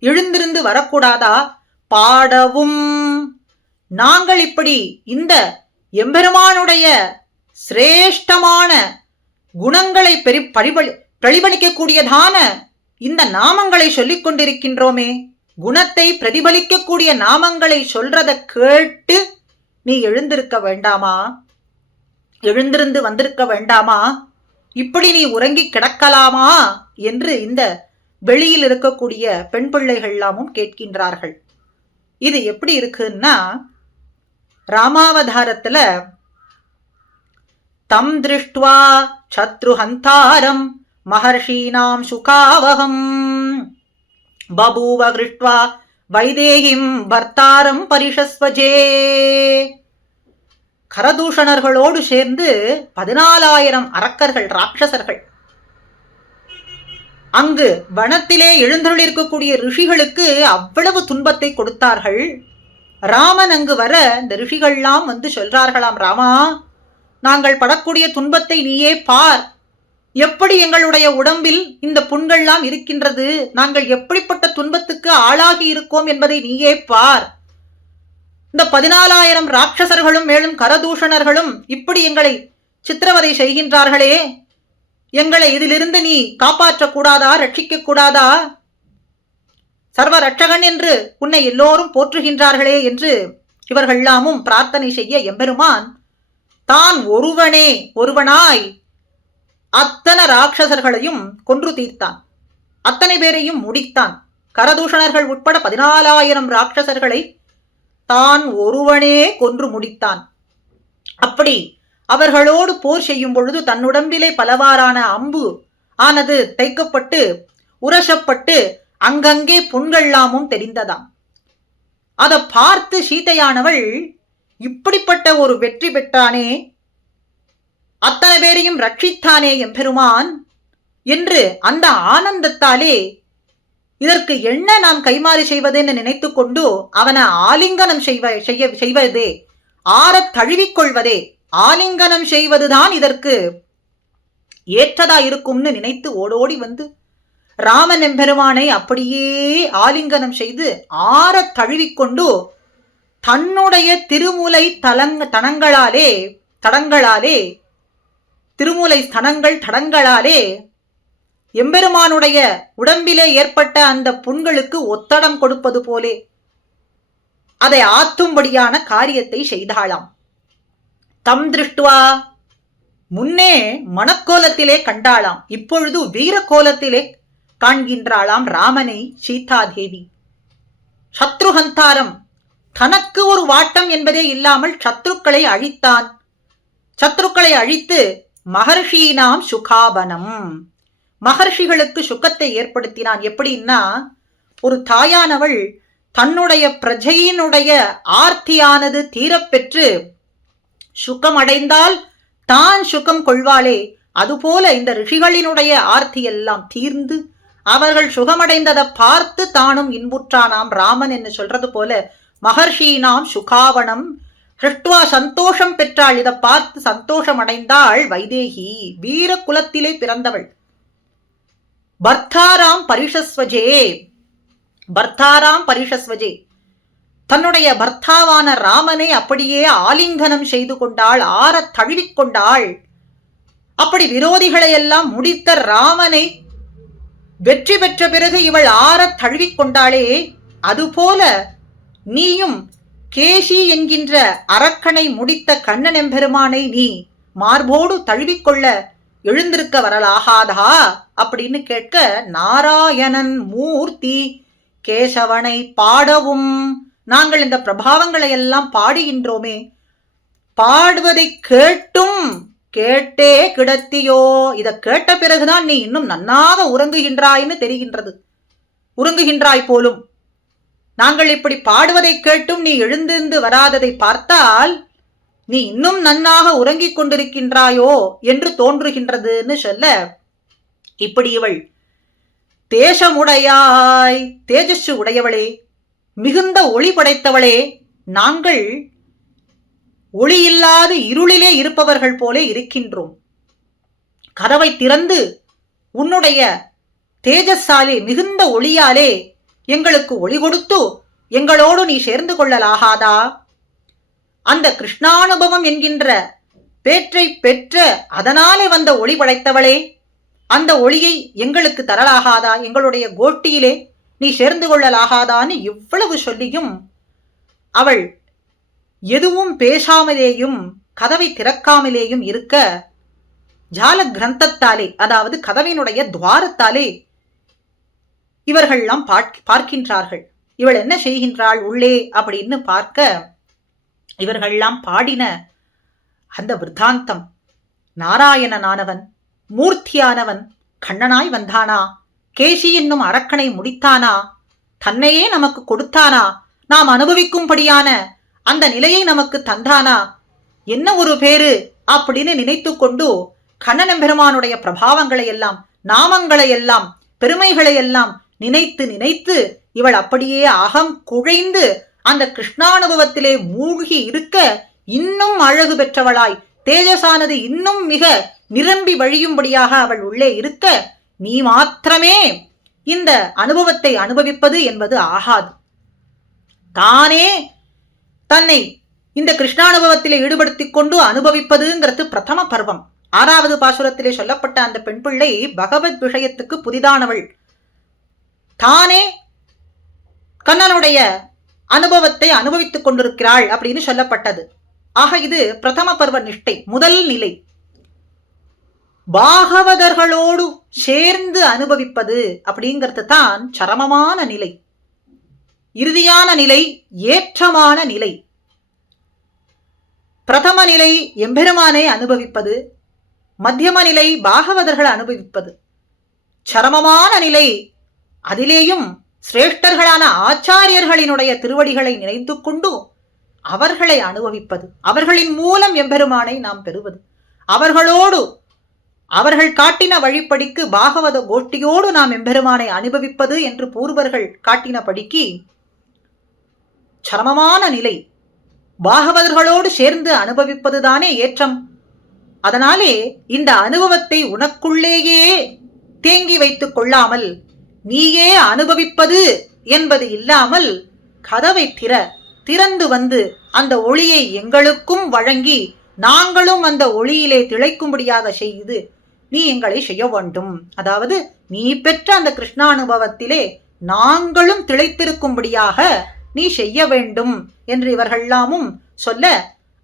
எழுந்திருந்து வரக்கூடாதா? பாடவும். நாங்கள் இப்படி இந்த எம்பெருமானுடைய சிரேஷ்டமான குணங்களை பிரதிபலிக்கக்கூடியதான இந்த நாமங்களை சொல்லிக் கொண்டிருக்கின்றோமே. குணத்தை பிரதிபலிக்கக்கூடிய நாமங்களை சொல்றத கேட்டு நீ எழுந்திருக்க வேண்டாமா? எழுந்திருந்து வந்திருக்க வேண்டாமா? இப்படி நீ உறங்கி கிடக்கலாமா என்று இந்த வெளியில் இருக்கக்கூடிய பெண் பிள்ளைகள் எல்லாமும் கேட்கின்றார்கள். இது எப்படி இருக்குன்னா, ராமாவதாரத்துல தம் திருஷ்டுவா சத்ருஹந்தாரம் மஹர்ஷீனாம் சுகாவகம் பபூவ கிருஷ்ட்வா வைதேகிம் பர்த்தாரம் பரிஷஸ்வஜே. கரதூஷணர்களோடு சேர்ந்து 14,000 அரக்கர்கள், ராட்சசர்கள் அங்கு வனத்திலே எழுந்தருளிருக்கக்கூடிய ரிஷிகளுக்கு அவ்வளவு துன்பத்தை கொடுத்தார்கள். ராமன் அங்கு வர இந்த ரிஷிகள்லாம் வந்து சொல்றார்களாம், ராமா, நாங்கள் படக்கூடிய துன்பத்தை நீயே பார். எப்படி எங்களுடைய உடம்பில் இந்த புண்கள்லாம் இருக்கின்றது, நாங்கள் எப்படிப்பட்ட துன்பத்துக்கு ஆளாகி இருக்கோம் என்பதை நீயே பார். இந்த 14,000 ராட்சசர்களும் மேலும் கரதூஷணர்களும் இப்படி எங்களை சித்திரவதை செய்கின்றார்களே, எங்களை இதிலிருந்து நீ காப்பாற்றக்கூடாதா, ரட்சிக்க கூடாதா? சர்வ ரட்சகன் என்று உன்னை எல்லோரும் போற்றுகின்றார்களே என்று இவர்கள்லாமும் பிரார்த்தனை செய்ய எம்பெருமான் தான் ஒருவனாய் அத்தனை ராட்சசர்களையும் கொன்று தீர்த்தான். அத்தனை பேரையும் முடித்தான். கரதூஷணர்கள் உட்பட 14,000 ராட்சசர்களை தான் ஒருவனே கொன்று முடித்தான். அப்படி அவர்களோடு போர் செய்யும் பொழுது தன்னுடம்பிலே பலவாறான அம்பு ஆனது தைக்கப்பட்டு உரசப்பட்டு அங்கங்கே புண்கள்லாமும் தெரிந்ததாம். அதை பார்த்து சீதையானவள், இப்படிப்பட்ட ஒரு வெற்றி பெற்றானே, அத்தனை பேரையும் ரட்சித்தானே எம்பெருமான் என்று அந்த ஆனந்தத்தாலே இதற்கு என்ன நாம் கைமாறி செய்வதென்னு நினைத்து கொண்டு அவனை ஆலிங்கனம் செய்வதே, ஆறத் தழுவிக்கொள்வதே, ஆலிங்கனம் செய்வதுதான் இதற்கு ஏற்றதா இருக்கும்னு நினைத்து ஓடோடி வந்து ராமன் எம்பெருமானை அப்படியே ஆலிங்கனம் செய்து ஆறத் தழுவிக்கொண்டு தன்னுடைய திருமூலை தடங்களாலே எம்பெருமானுடைய உடம்பிலே ஏற்பட்ட அந்த புண்களுக்கு ஒத்தடம் கொடுப்பது போலே அதை ஆத்தும்படியான காரியத்தை செய்தாளாம். தம் திருஷ்டுவா, முன்னே மணக்கோலத்திலே கண்டாளாம், இப்பொழுது வீரக்கோலத்திலே காண்கின்றாளாம் ராமனை சீதாதேவி. சத்ருஹந்தாரம், தனக்கு ஒரு வாட்டம் என்பதே இல்லாமல் சத்ருக்களை அழித்தான். சத்ருக்களை அழித்து மகர்ஷீனாம் சுகாபனம், மகர்ஷிகளுக்கு சுகத்தை ஏற்படுத்தினான். எப்படின்னா, ஒரு தாயானவள் தன்னுடைய பிரஜையினுடைய ஆர்த்தியானது தீரப்பெற்று சுகமடைந்தால் தான் சுகம் கொள்வாளே, அதுபோல இந்த ரிஷிகளினுடைய ஆர்த்தியெல்லாம் தீர்ந்து அவர்கள் சுகமடைந்ததை பார்த்து தானும் இன்புற்றானாம் ராமன் என்று சொல்றது போல மகர்ஷீனாம் சுகாவனம் ஹிருஷ்டுவா சந்தோஷம் பெற்றாள். இதை பார்த்து சந்தோஷம் அடைந்தாள் வைதேகி. வீர குலத்திலே பிறந்தவள். பர்த்தாராம் பரிஷஸ்வஜே, பர்த்தாராம் பரிஷஸ்வஜே, தன்னுடைய பர்த்தாவான ராமனை அப்படியே ஆலிங்கனம் செய்து கொண்டாள், ஆறத் தழுவிக்கொண்டாள். அப்படி விரோதிகளை எல்லாம் முடித்த ராமனை வெற்றி பெற்ற பிறகு இவள் ஆறத் தழுவிக்கொண்டாளே, அதுபோல நீயும் கேசி என்கின்ற அரக்கனை முடித்த கண்ணன் எம்பெருமானை நீ மார்போடு தழுவிக்கொள்ள எழுந்திருக்க வரலாகாதா அப்படின்னு கேட்க, நாராயணன் மூர்த்தி கேசவனை பாடவும் நாங்கள் இந்த பிரபாவங்களை எல்லாம் பாடுகின்றோமே, பாடுவதை கேட்டும் கேட்டே கிடத்தியோ, இதை கேட்ட பிறகுதான் நீ இன்னும் நன்னாக உறங்குகின்றாய்னு தெரிகின்றது. உறங்குகின்றாய் போலும். நாங்கள் இப்படி பாடுவதை கேட்டும் நீ எழுந்திருந்து வராததை பார்த்தால் நீ இன்னும் நன்னாக உறங்கிக் கொண்டிருக்கின்றாயோ என்று தோன்றுகின்றதுன்னு சொல்ல, இப்படி இவள் தேசமுடையாய், தேஜஸ்ஸு உடையவளே, மிகுந்த ஒளி படைத்தவளே, நாங்கள் ஒளியில்லாது இருளிலே இருப்பவர்கள் போலே இருக்கின்றோம். கதவை திறந்து உன்னுடைய தேஜஸாலே மிகுந்த ஒளியாலே எங்களுக்கு ஒளி கொடுத்து எங்களோடு நீ சேர்ந்து கொள்ளலாகாதா? அந்த கிருஷ்ணானுபவம் என்கின்ற பேற்றை பெற்ற அதனாலே வந்த ஒளி படைத்தவளே, அந்த ஒளியை எங்களுக்கு தரலாகாதா? எங்களுடைய கோட்டியிலே நீ சேர்ந்து கொள்ளலாகாதான்னு இவ்வளவு சொல்லியும் அவள் எதுவும் பேசாமலேயும் கதவை திறக்காமலேயும் இருக்க, ஜால கிரந்தத்தாலே, அதாவது கதவினுடைய துவாரத்தாலே இவர்கள்லாம் பார்க்கின்றார்கள். இவள் என்ன செய்கின்றாள் உள்ளே அப்படின்னு பார்க்க, இவர்கள்லாம் பாடின அந்த விருத்தாந்தம், நாராயணனானவன் மூர்த்தியானவன் கண்ணனாய் வந்தானா, கேசி என்னும் அரக்கனை முடித்தானா, தன்னையே நமக்கு கொடுத்தானா, நாம் அனுபவிக்கும்படியான அந்த நிலையை நமக்கு தந்தானா, என்ன ஒரு பேரு அப்படின்னு நினைத்து கொண்டு கண்ணன் பெருமானுடைய பிரபாவங்களை எல்லாம், நாமங்களை எல்லாம், பெருமைகளை எல்லாம் நினைத்து நினைத்து இவள் அப்படியே அகம் குழைந்து அந்த கிருஷ்ணானுபவத்திலே மூழ்கி இருக்க, இன்னும் அழகு பெற்றவளாய் தேஜசானது இன்னும் மிக நிரம்பி வழியும்படியாக அவள் உள்ளே இருக்க, நீ மாத்திரமே இந்த அனுபவத்தை அனுபவிப்பது என்பது ஆகாது. தானே தன்னை இந்த கிருஷ்ணானுபவத்திலே ஈடுபடுத்திக் கொண்டு அனுபவிப்பதுங்கிறது பிரதம பர்வம். 6வது பாசுரத்திலே சொல்லப்பட்ட அந்த பெண் பிள்ளை பகவத் விஷயத்துக்கு புதிதானவள். தானே கண்ணனுடைய அனுபவத்தை அனுபவித்துக் கொண்டிருக்கிறாள் அப்படின்னு சொல்லப்பட்டது. ஆக இது பிரதம பர்வ நிஷ்டை, முதல் நிலை. பாகவதர்களோடு சேர்ந்து அனுபவிப்பது அப்படிங்கிறது தான் சரமமான நிலை, இறுதியான நிலை, ஏற்றமான நிலை. பிரதம நிலை எம்பெருமானை அனுபவிப்பது, மத்தியம நிலை பாகவதர்கள் அனுபவிப்பது, சரமமான நிலை அதிலேயும் சிரேஷ்டர்களான ஆச்சாரியர்களினுடைய திருவடிகளை நினைத்து கொண்டு அவர்களை அனுபவிப்பது, அவர்களின் மூலம் எம்பெருமானை நாம் பெறுவது, அவர்களோடு அவர்கள் காட்டின வழிப்படிக்கு பாகவத கோஷ்டியோடு நாம் எம்பெருமானை அனுபவிப்பது என்று பூர்வர்கள் காட்டினபடிக்கு சரமமான நிலை. பாகவதர்களோடு சேர்ந்து அனுபவிப்பதுதானே ஏற்றம். அதனாலே இந்த அனுபவத்தை உனக்குள்ளேயே தேங்கி வைத்துக் கொள்ளாமல் நீயே அனுபவிப்பது என்பது இல்லாமல் கதவை திறந்து வந்து அந்த ஒளியை எங்களுக்கும் வழங்கி நாங்களும் அந்த ஒளியிலே திளைக்கும்படியாக செய்து நீ எங்களை செய்ய வேண்டும். அதாவது நீ பெற்ற அந்த கிருஷ்ணானுபவத்திலே நாங்களும் திளைத்திருக்கும்படியாக நீ செய்ய வேண்டும் என்று இவர்கள்லாமும் சொல்ல,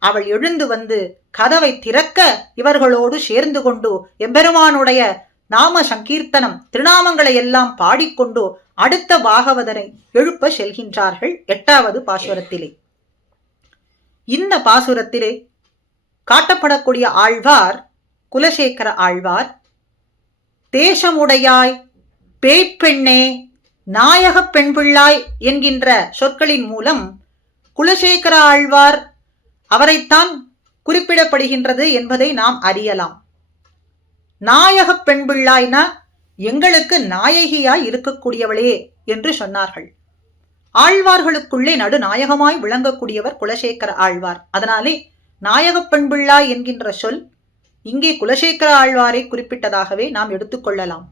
அவள் எழுந்து வந்து கதவை திறக்க இவர்களோடு சேர்ந்து கொண்டு எம்பெருமானுடைய நாம சங்கீர்த்தனம் திருநாமங்களை எல்லாம் பாடிக்கொண்டு அடுத்த பாகவதரை எழுப்ப செல்கின்றார்கள். 8வது பாசுரத்திலே. இந்த பாசுரத்திலே காட்டப்படக்கூடிய ஆழ்வார் குலசேகர ஆழ்வார். தேசமுடையாய், பேய்ப்பெண்ணே, நாயகப் பெண் பிள்ளாய் என்கின்ற சொற்களின் மூலம் குலசேகர ஆழ்வார் அவரைத்தான் குறிப்பிடப்படுகின்றது என்பதை நாம் அறியலாம். நாயகப் பெண் பிள்ளாய்னா எங்களுக்கு நாயகியாய் இருக்கக்கூடியவளே என்று சொன்னார்கள். ஆழ்வார்களுக்குள்ளே நடுநாயகமாய் விளங்கக்கூடியவர் குலசேகர ஆழ்வார். அதனாலே நாயகப் பெண் பிள்ளாய் என்கின்ற சொல் இங்கே குலசேகர ஆழ்வாரை குறிப்பிட்டதாகவே நாம் எடுத்துக்கொள்ளலாம்.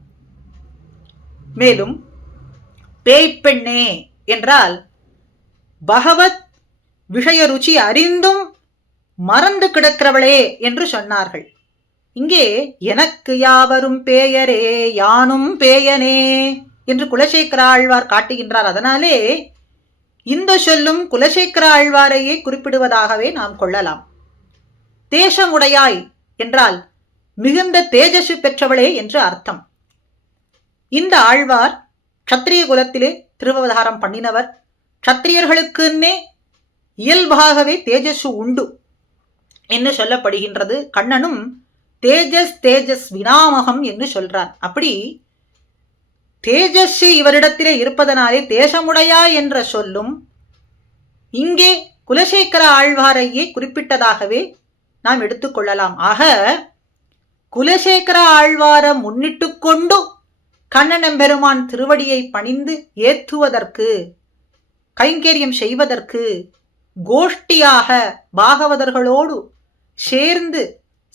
மேலும் பேய்ப்பெண்ணே என்றால் பகவத் விஷய ருச்சி அறிந்தும் மறந்து கிடக்கிறவளே என்று சொன்னார்கள். இங்கே எனக்கு யாவரும் பேயரே யானும் பேயனே என்று குலசேகர ஆழ்வார் காட்டுகின்றார். அதனாலே இந்த சொல்லும் குலசேகர ஆழ்வாரையே குறிப்பிடுவதாகவே நாம் கொள்ளலாம். தேசமுடையாய் என்றால் மிகுந்த தேஜசு பெற்றவளே என்று அர்த்தம். இந்த ஆழ்வார் க்ஷத்திரிய குலத்திலே திருவவதாரம் பண்ணினவர். க்ஷத்திரியர்களுக்குன்னே இயல்பாகவே தேஜசு உண்டு என்று சொல்லப்படுகின்றது. கண்ணனும் தேஜஸ் தேஜஸ் வினாமகம் என்று சொல்றார். அப்படி தேஜஸ்வி இவரிடத்திலே இருப்பதனாலே தேசமுடையா என்ற சொல்லும் இங்கே குலசேகர ஆழ்வாரையே குறிப்பிட்டதாகவே நாம் எடுத்துக்கொள்ளலாம். ஆக குலசேகர ஆழ்வார முன்னிட்டு கொண்டு கண்ணனெம்பெருமான் திருவடியை பணிந்து ஏத்துவதற்கு, கைங்கரியம் செய்வதற்கு, கோஷ்டியாக பாகவதர்களோடு சேர்ந்து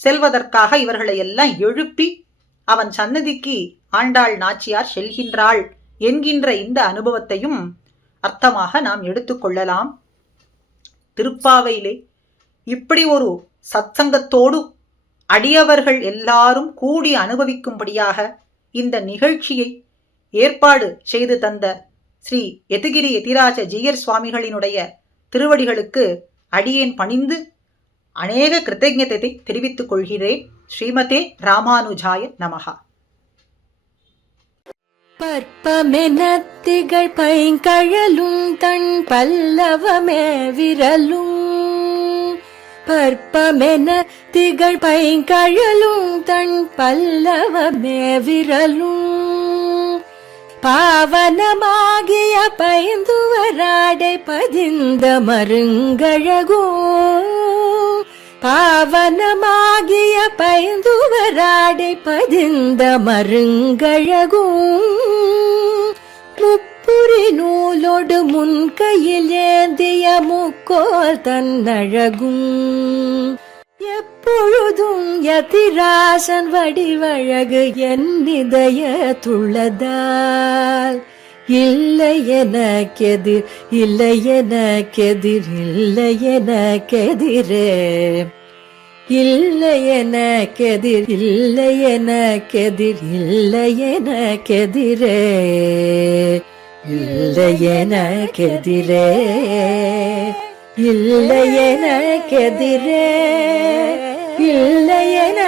செல்வதற்காக இவர்களை எல்லாம் எழுப்பி அவன் சன்னதிக்கு ஆண்டாள் நாச்சியார் செல்கின்றாள் என்கின்ற இந்த அனுபவத்தையும் அர்த்தமாக நாம் எடுத்துக்கொள்ளலாம். திருப்பாவையிலே இப்படி ஒரு சத்சங்கத்தோடு அடியவர்கள் எல்லாரும் கூடி அனுபவிக்கும்படியாக இந்த நிகழ்ச்சியை ஏற்பாடு செய்து தந்த ஸ்ரீ யதிகிரி யதிராஜ ஜீயர் சுவாமிகளினுடைய திருவடிகளுக்கு அடியேன் பணிந்து அநேக கிருத்தஜ்ஞத்தை தெரிவித்துக் கொள்கிறேன். ஸ்ரீமதே ராமானுஜாய நமஹா. பற்பமெனத்திகள் பைங்கழலும் தன் பல்லவமே விரலும், பற்பமென திகழ் பைங்கழலும் தன் பல்லவமே விரலும், பாவனமாகிய பைந்துவராடை பதிந்த மருங்கழகோ, பாவனமாகிய பைந்துவராடை பதிந்த மருங்கழகும், முப்புரி நூலோடு முன்கையில் ஏந்திய முக்கோல் தன்னழகும், எப்பொழுதும் யதிராசன் வடிவழகு என் இதய துள்ளதால், இல்லை எனக்கெதிர் இல்லை எனக்கெதிர் இல்லை எனக்கெதிரே, இல்லை எனக்கெதிர் இல்லை எனக்கெதிர் இல்லை எனக்கெதிரே, இல்லை எனக்கெதிரே இல்லை எனக்கெதிரே, இல்லை என